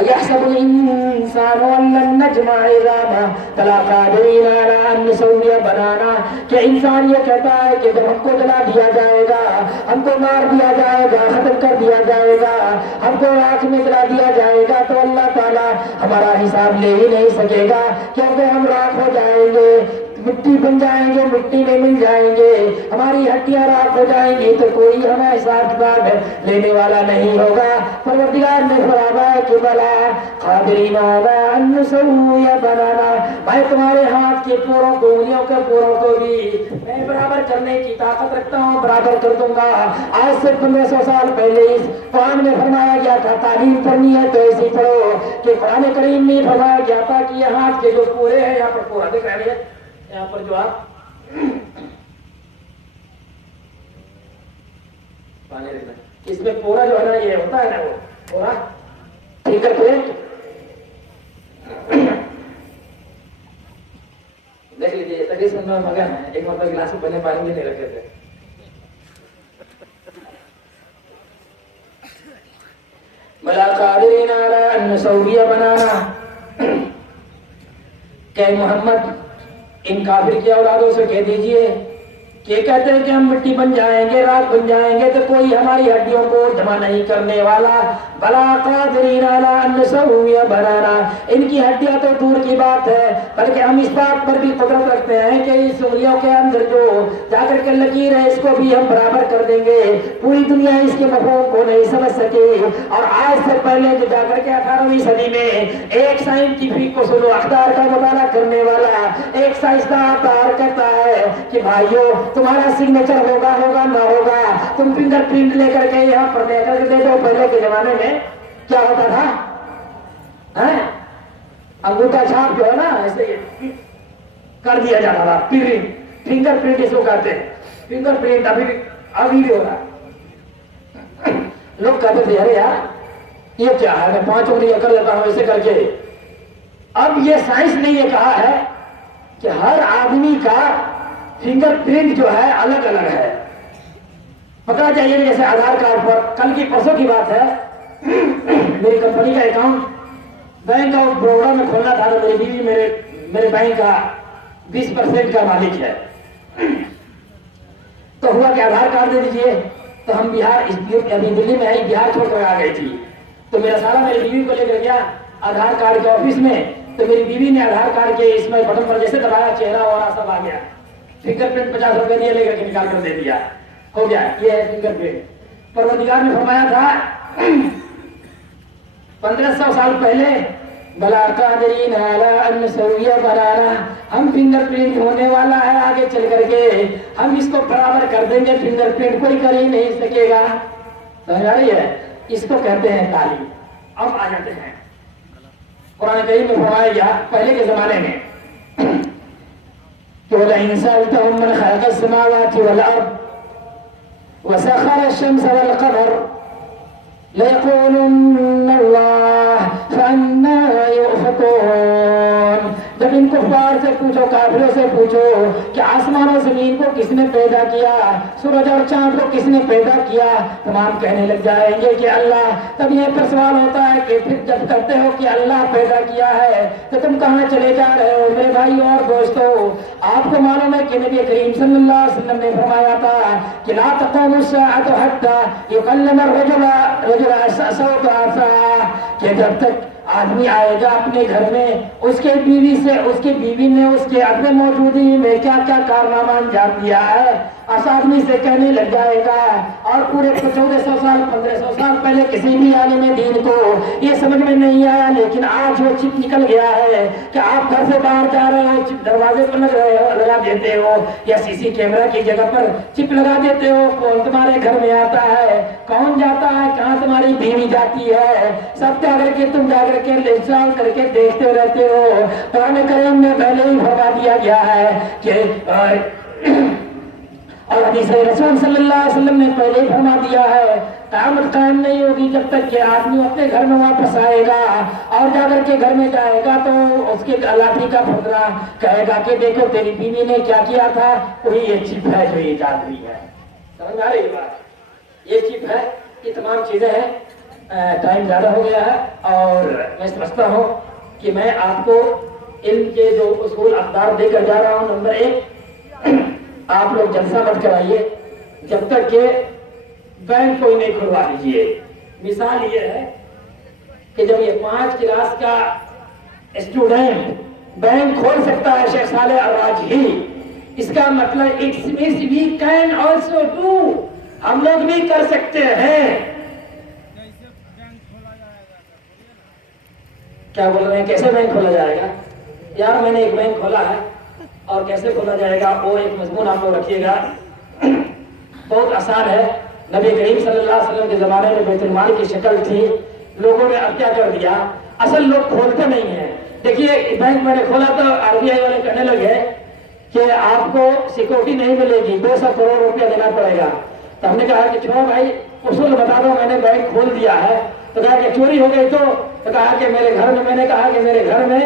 أيحسب الإنسان أن لن نجمع عظامه بلى قادرين على أن نسوي بنانا کہ انسان یہ کہتا ہے کہ جب ہم کو جلا دیا جائے گا، ہم کو مار دیا جائے گا، ختم کر دیا جائے گا، ہم کو آنکھ میں جلا دیا جائے گا تو اللہ تعالیٰ ہمارا حساب لے ہی نہیں سکے گا، کیونکہ ہم راکھ ہو جائیں گے، مٹی بن جائیں گے، مٹی میں مل جائیں گے، ہماری ہڈیاں راکھ ہو جائیں گی تو کوئی ہمیں حساب کتاب لینے والا نہیں ہوگا۔ پروردگار نے فرمایا کہ بلا قادرین علی ان نسوی بنانا، میں تمہارے ہاتھ کے پوروں کو، انگلیوں کے پوروں کو بھی میں برابر کرنے کی طاقت رکھتا ہوں، برابر کر دوں گا۔ آج سے 1500 سال پہلے اس قرآن میں فرمایا گیا تھا تعلیم پڑھنی ہے تو ایسی پڑھو کہ قرآن کریم میں فرمایا گیا تھا کہ یہ ہاتھ کے جو پورے ہیں، یہاں پر پورا دیکھ رہے ہیں، یہاں پر جو آپ اس میں پورا جو ہے نا یہ ہوتا ہے نا وہ پورا فنگر پرنٹ دیکھ لیجیے تقریباً میں مگن ہے، ایک مرتبہ گلاس میں بنے پانی بھی نہیں رکھے تھے۔ بلا قادرین علی ان نسوی بنانا، کہ محمد ان کافر کی اولادوں سے کہہ دیجئے کہ کہتے ہیں کہ ہم مٹی بن جائیں گے، راکھ بن جائیں گے تو کوئی ہماری ہڈیوں کو جمع نہیں کرنے والا۔ بلا قادرین علی ان نسوی بنانا، ان کی ہڈیاں تو دور کی بات ہے، بلکہ ہم اس بات پر بھی قدرت رکھتے ہیں کہ اس انگلیوں کے اندر جو جا کر کے لکیر ہے اس کو بھی ہم برابر کر دیں گے۔ پوری دنیا اس کے مفہوم کو نہیں سمجھ سکے، اور آج سے پہلے جو جا کر کے 18ویں صدی میں ایک سائنٹیفک کو سنو، اقدار کا مطالعہ کرنے والا ایک سائنسداں باہر کہتا ہے کہ بھائیو تمہارا سگنیچر ہوگا نہ ہوگا، تم فنگر پرنٹ لے کر کے یہاں پر لے کر کے دے دو۔ پہلے کے زمانے میں کیا ہوتا تھا، انگوٹھا چھاپ جو ہے نا ایسے کر دیا جاتا تھا، فنگر پرنٹ اس کو کہتے ہیں، فنگر پرنٹ ابھی بھی ہو رہا ہے۔ لوگ کہتے تھے ارے یار یہ کیا ہے، میں 5 انگلیاں کر لیتا ہوں ایسے کر کے۔ اب یہ سائنس نے یہ کہا ہے کہ ہر آدمی کا فنگر پرنٹ جو ہے الگ الگ ہے، پکڑا چاہیے۔ جیسے آدھار کارڈ پر کل کی پرسوں کی بات ہے، میری کمپنی کا اکاؤنٹ بینک آف بروڈا میں کھولنا تھا تو میری بیوی میرے بینک کا 20% کا مالک ہے، تو ہوا کہ آدھار کارڈ دے دیجئے، تو ہم بہار ابھی دلی میں آئی، بہار چھوڑ کر آ گئی تھی، تو میرا سالہ میری بیوی کو لے کر گیا آدھار کارڈ کے آفس میں، تو میری بیوی نے آدھار کارڈ کے اس میں بٹن پر جیسے دبایا چہرہ اور سب آ گیا، فنگر پرنٹ 50 روپے دیا، لے کر کے نکال کر دے دیا، ہو گیا یہ ہے فنگر پرنٹ۔ پروردگار نے فرمایا تھا 1500 سال پہلے بلا قادرین علی ان نسوی بنانا، ہم فنگر پرنٹ ہونے والا ہے آگے چل کر کے، ہم اس کو برابر کر دیں گے، فنگر پرنٹ کوئی کر ہی نہیں سکے گا۔ سمجھ آ رہی ہے؟ اس کو کہتے ہیں تعلیم۔ اب آ جاتے ہیں قرآن کریم میں فرمایا گیا پہلے کے زمانے میں کہ وَلَئِن سَأَلْتَهُم مَّنْ خَلَقَ السَّمَاوَاتِ وَالْأَرْضَ وَسَخَّرَ الشَّمْسَ وَالْقَمَرَ لَيَقُولُنَّ اللَّهُ فَأَنَّىٰ يُؤْفَكُونَ۔ جب ان کفار سے پوچھو، کافروں سے پوچھو کہ آسمان و زمین کو کس نے پیدا کیا، سورج اور چاند کو کس نے پیدا کیا، تمام کہنے لگ جائیں گے کہ اللہ۔ تب یہ پر سوال ہوتا ہے کہ پھر جب کہتے ہو کہ اللہ پیدا کیا ہے تو تم کہاں چلے جا رہے ہو میرے بھائی اور دوستو؟ آپ کو معلوم ہے کہ نبی کریم صلی اللہ علیہ وسلم نے فرمایا تھا کہ لا تقوم الساعة حتى يكلم الرجل صوت عصا، کہ جب تک آدمی آئے گا اپنے گھر میں اس کے بیوی سے، اس کی بیوی نے اس کے اپنے موجودگی میں کیا کیا کارنامہ انجام دیا ہے، اس آدمی سے کہنے لگ جائے گا۔ اور پورے 1400 سال 1500 سال پہلے کسی بھی عالم دین کو یہ سمجھ میں نہیں آیا، لیکن آج وہ چپ نکل گیا ہے کہ آپ گھر سے باہر جا رہے ہو، چپ دروازے پر لگا دیتے ہو، یا CC کیمرہ کی جگہ پر چپ لگا دیتے ہو، کون تمہارے گھر میں آتا ہے، کون جاتا ہے، کہاں تمہاری بیوی جاتی ہے، سب جا کر کے تم جا کر کے انسٹال کر کے دیکھتے رہتے ہو۔ قرآن کریم میں پہلے ہی فرما دیا گیا ہے کہ اور حدیث رسول صلی اللہ علیہ وسلم نے پہلے ہی فرما دیا ہے قیامت قائم نہیں ہوگی جب تک کہ آدمی اپنے گھر میں واپس آئے گا اور جا کر کے گھر میں جائے گا تو اس کے لاٹھی کا پھندرا کہے گا کہ دیکھو تیری بیوی نے کیا کیا تھا، وہی یہ چپ ہے جو یہ ایجاد ہوئی ہے۔ سمجھ آ رہی بات؟ یہ چپ ہے، یہ تمام چیزیں ہیں ٹائم زیادہ ہو گیا ہے اور میں سمجھتا ہوں کہ میں آپ کو ان کے جو اصول اقدار دے کر جا رہا ہوں. نمبر 1، آپ لوگ جلسہ مت کرائیے جب تک کہ بینک کوئی نہیں کھلوا لیجیے. مثال یہ ہے کہ جب یہ 5 کلاس کا اسٹوڈنٹ بینک کھول سکتا ہے شیخ صالح الراج ہی، اس کا مطلب it's means we can also do, ہم لوگ بھی کر سکتے ہیں. کیا بول رہے ہیں کیسے بینک کھولا جائے گا؟ یار میں نے ایک بینک کھولا ہے اور کیسے کھولا جائے گا وہ ایک مضمون آپ لوگ رکھیے گا. بہت آسان ہے. نبی کریم صلی اللہ علیہ وسلم کے زمانے میں بیت المال کی شکل تھی، لوگوں نے اب کیا کر دیا، اصل لوگ کھولتے نہیں ہیں. دیکھیے بینک میں نے کھولا تو RBI والے کہنے لگے کہ آپ کو سیکورٹی نہیں ملے گی، 200 کروڑ روپیہ دینا پڑے گا. تو ہم نے کہا کہ چھوڑو بھائی اصول بتا دو، میں نے بینک کھول دیا ہے. تو کہا کہ چوری ہو گئی تو کہا کہ میرے گھر میں، میں نے کہا کہ میرے گھر میں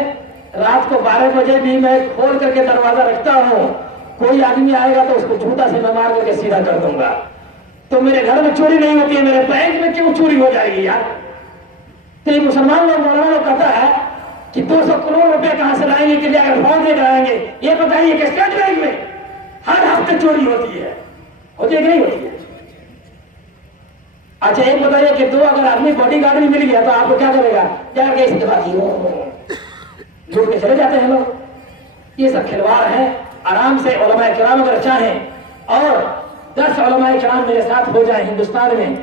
رات کو 12 بجے بھی میں کھول کر کے دروازہ رکھتا ہوں، کوئی آدمی آئے گا تو اس کو جوتا سے میں مار کر کے سیدھا کر دوں گا. تو میرے گھر میں چوری نہیں ہوتی ہے، میرے بینک میں کیوں چوری ہو جائے گی یار؟ تو یہ مسلمان لوگ مولانا کہتا ہے کہ 200 کروڑ روپے کہاں سے لائیں گے کہ اگر فون لے کرائیں گے. یہ بتائیے کہ اسٹیٹ بینک میں ہر ہفتے چوری ہوتی ہے کہ نہیں ہوتی ہے؟ اچھا ایک بتائیے کہ 2 اگر آدمی باڈی گارڈ بھی مل گیا تو آپ کو کیا کرے گا؟ کیا کہ اس دفعہ جھوٹ کے چلے جاتے ہیں لوگ. یہ سب کھلواڑ ہیں. آرام سے علماء کرام اگر چاہیں اور 10 علماء کرام میرے ساتھ ہو جائیں ہندوستان میں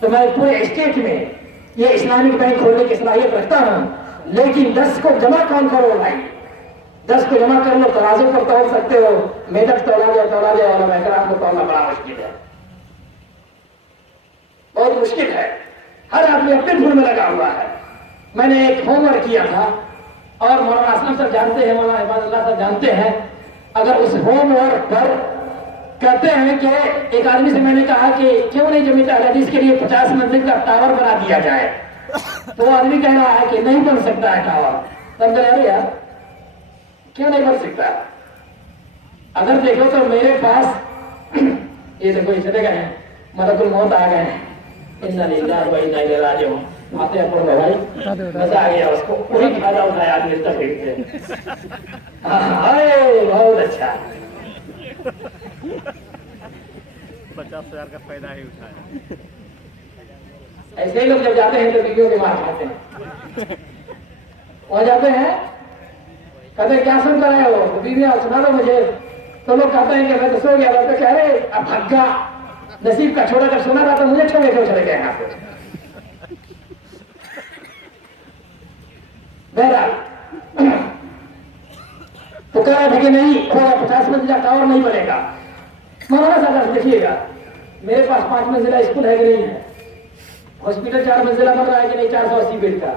تو میں پورے اسٹیٹ میں یہ اسلامک بینک کھولنے کی صلاحیت رکھتا ہوں. لیکن 10 کو جمع کون کرو بھائی؟ 10 کو جمع کر لو، ترازو پر تول سکتے ہو، میدک تولا گیا علماء کرام کو تولنا بڑا مشکل ہے، بہت مشکل ہے. ہر آدمی اپنے دھن میں لگا ہوا ہے. میں نے ایک ہوم ورک کیا تھا اور مولانا اسلم صاحب جانتے ہیں، مولانا عباد اللہ صاحب جانتے ہیں. اگر اس ہوم ورک پر کہتے ہیں کہ ایک آدمی سے میں نے کہا کہ کیوں نہیں جمیعت اہل حدیث کے لیے 50 منزل کا ٹاور بنا دیا جائے، تو وہ آدمی کہہ رہا ہے کہ نہیں بن سکتا ہے ٹاور. تب کہہ رہے یار کیوں نہیں بن سکتا؟ اگر دیکھو تو میرے پاس یہ دیکھو یہ چلے گئے ہیں، ملک الموت آ گئے ہیں، انا للہ و انا الیہ راجعون. آتے ہیں پڑھو بھائی، مزہ آ گیا اس کو، پوری فائدہ اٹھایا آدمی اس تقریب سے. بہت اچھا، 50,000 کا فائدہ ہی اٹھایا. ایسے ہی لوگ جب جاتے ہیں تو بیویوں کے مار کھاتے ہیں. وہاں جاتے ہیں کہتے ہیں کیا سن کر آئے ہو؟ تو بیویاں سنا دو مجھے. تو لوگ کہتے ہیں کہ میں تو سو گیا تھا. تو کہہ رہے اب بھگا، نصیب کا چھوڑا کر سنا تھا تو مجھے چھوڑے کیوں چلے گئے یہاں سے؟ بہرحال تو کہہ رہے تھے کہ نہیں 50 منزلہ ٹاور نہیں بنے گا. مولانا صاحب دیکھیے گا میرے پاس 5 منزلہ اسکول ہے کہ نہیں ہے، ہاسپٹل 4 منزلہ بن رہا ہے کہ نہیں 480 بیڈ کا.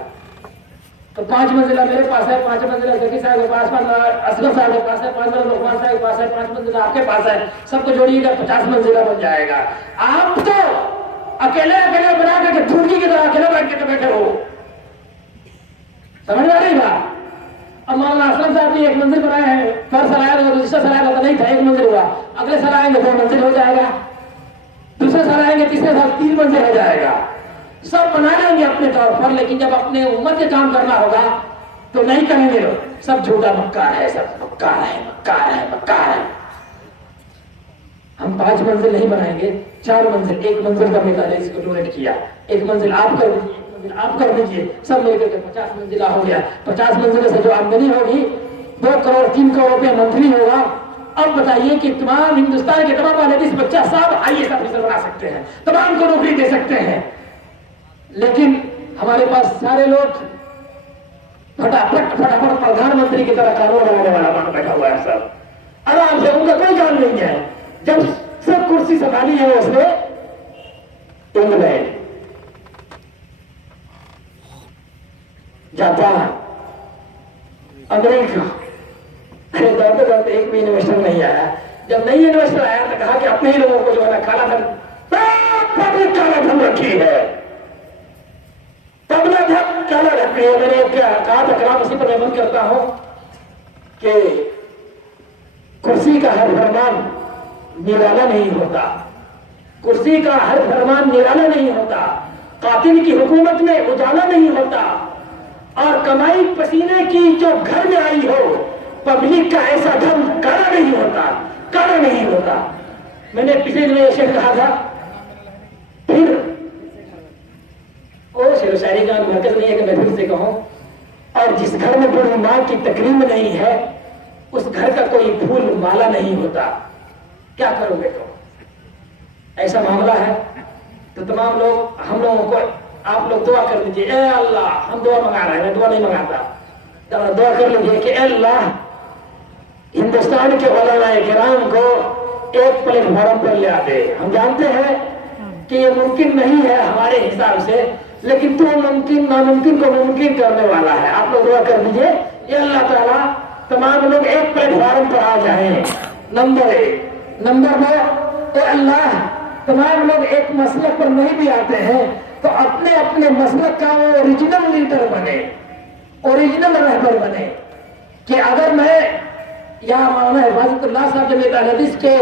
تو 5 منزلہ میرے پاس ہے، 5 منزلہ زکی صاحب کے پاس، اصغر صاحب کے پاس ہے، 5 منزلہ لقمان صاحب کے پاس ہے، 5 منزلہ آپ کے پاس ہے. سب کو جوڑیے گا 50 منزلہ بن جائے گا. آپ تو اکیلے بنا کر کے تھوڑی کی طرح اکیلے بیٹھ کے بیٹھے ہو. سمجھ میں آ رہی بات؟ اب مولانا اسلم صاحب نے 1 منزل بنایا ہے، فرض سرایا تو دوسرا سرایا تو نہیں تھا 1 منزل ہوا. اگلے سال آئیں گے 2 منزل ہو جائے گا، دوسرے سال آئیں گے تیسرے سال 3 منزل ہو جائے گا. سب بنا لیں گے اپنے طور پر، لیکن جب اپنے امت کے کام کرنا ہوگا تو نہیں کریں گے لوگ. سب جھوٹا مکار ہے، سب مکار ہے، مکار ہے، مکار ہے. ہم 5 منزل نہیں بنائیں گے، 4 منزل. 1 منزل کا مثال اس کو ڈونیٹ کیا، 1 منزل آپ کر دیجیے، 1 منزل آپ کر دیجیے، سب مل کر کے 50 منزلہ ہو گیا. 50 منزلوں سے جو آمدنی ہوگی 2 کروڑ 3 کروڑ روپے منتھلی ہوگا. اب بتائیے کہ تمام ہندوستان کے تمام اہل حدیث بچہ صاحب IAS آفیسر بنا سکتے ہیں، تمام کو نوکری دے سکتے ہیں. لیکن ہمارے پاس سارے لوگ فٹافٹ پردھان منتری کی طرح قانون بنانے والا بن بیٹھا ہوا ہے. سب آرام سے، ان کا کوئی کام نہیں ہے. جب سب کرسی سنبھالی ہے اس نے انگلینڈ، جاپان، امریکہ، دوڑتے دوڑتے ایک بھی انویسٹر نہیں آیا. جب نہیں انویسٹر آیا تو کہا کہ اپنے ہی لوگوں کو جو ہے نا کالا دھن، کالا دھن رکھی ہے، پبلا دھن کالا رکھی ہے. میں نے کہا تھا کرام، اسی پر میں بند کرتا ہوں کہ کرسی کا ہر فرمان نرالا نہیں ہوتا، کرسی کا ہر فرمان نرالا نہیں ہوتا. قاتل کی حکومت میں اجالا نہیں ہوتا، اور کمائی پسینے کی جو گھر میں آئی ہو پبلک کا ایسا دھم کڑا نہیں ہوتا، کڑا نہیں ہوتا۔ میں نے پچھلے دن یہ شعر کہا تھا، پھر وہ شعر و شاعری کا مرکز نہیں ہے کہ میں پھر سے کہوں، اور جس گھر میں بوڑھی ماں کی تکریم نہیں ہے اس گھر کا کوئی پھول مالا نہیں ہوتا۔ کیا کرو گے تو ایسا معاملہ ہے۔ تو تمام لوگ، ہم لوگوں کو آپ لوگ دعا کر لیجیے، اے اللہ، ہم دعا منگا رہے ہیں، میں دعا نہیں منگاتا، دعا کر لیجیے کہ اے اللہ ہندوستان کے علماء کرام کو ایک پلیٹ فارم پر لے آتے۔ ہم جانتے ہیں کہ یہ ممکن نہیں ہے ہمارے حساب سے، لیکن تو ممکن ناممکن کو ممکن کرنے والا ہے۔ آپ لوگ دعا کر دیجیے، اے اللہ تعالیٰ تمام لوگ ایک پلیٹ فارم پر آ جائیں۔ نمبر 1۔ نمبر 2، اے اللہ تمام لوگ ایک مسلک پر نہیں بھی آتے ہیں تو اپنے اپنے مسلک کا وہ اوریجنل لیڈر بنے، اوریجنل رہبر بنے، کہ اگر میں یا مولانا حفاظت اللہ صاحب جب اہل حدیث کے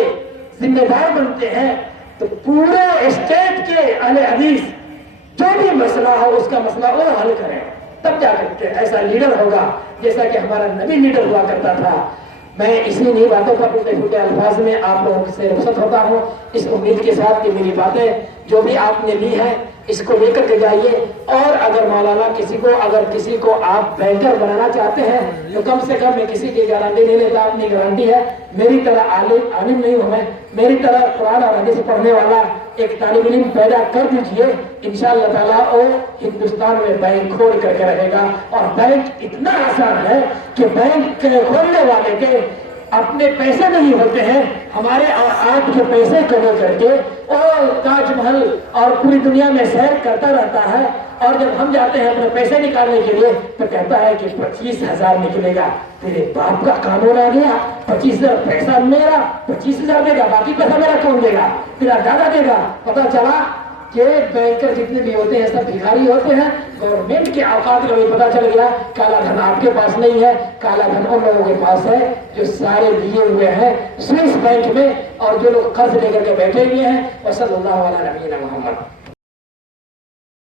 ذمہ دار بنتے ہیں تو پورے اسٹیٹ کے اہل حدیث جو بھی مسئلہ ہو اس کا مسئلہ وہ حل کریں، تب جا کر کے ایسا لیڈر ہوگا جیسا کہ ہمارا نبی لیڈر ہوا کرتا تھا۔ میں اسی نئی باتوں پر ٹوٹے پھوٹے الفاظ میں آپ لوگوں سے رخصت ہوتا ہوں، اس امید کے ساتھ کہ میری باتیں جو بھی آپ نے لی ہیں اس کو لے کر کے جائیے، اور اگر مولانا کسی کو آپ بینکر بنانا چاہتے ہیں تو کم سے کم میں کسی کی گارنٹی نہیں لیتا، اپنی گارنٹی ہے، میری طرح عالم نہیں ہوں میں، میری طرح قرآن اور حدیث پڑھنے والا ایک طالب علم پیدا کر دیجئے، انشاءاللہ تعالیٰ وہ ہندوستان میں بینک کھول کر کے رہے گا۔ اور بینک اتنا آسان ہے کہ بینک کھولنے والے کے اپنے پیسے نہیں ہوتے ہیں، ہمارے آپ کے پیسے کما کر کے اور تاج محل اور پوری دنیا میں سیر کرتا رہتا ہے، اور جب ہم جاتے ہیں اپنے پیسے نکالنے کے لیے تو کہتا ہے کہ 25,000 نکلے گا۔ تیرے باپ کا قانون آ گیا، 25,000 پیسہ میرا، 25,000 دے گا، باقی پیسہ میرا کون دے گا؟ تیرا دادا دے گا۔ پتا چلا کہ بینکر جتنے بھی ہوتے ہیں سب بھکاری ہوتے ہیں، گورنمنٹ کے اوقات کا بھی پتا چل گیا۔ کالا دھن آپ کے پاس نہیں ہے، کالا دھن ان لوگوں کے پاس ہے جو سارے لیے ہوئے ہیں سوئس بینک میں، اور جو لوگ قرض لے کر کے بیٹھے ہوئے ہیں۔ وصلی اللہ علیہ نبینا محمد۔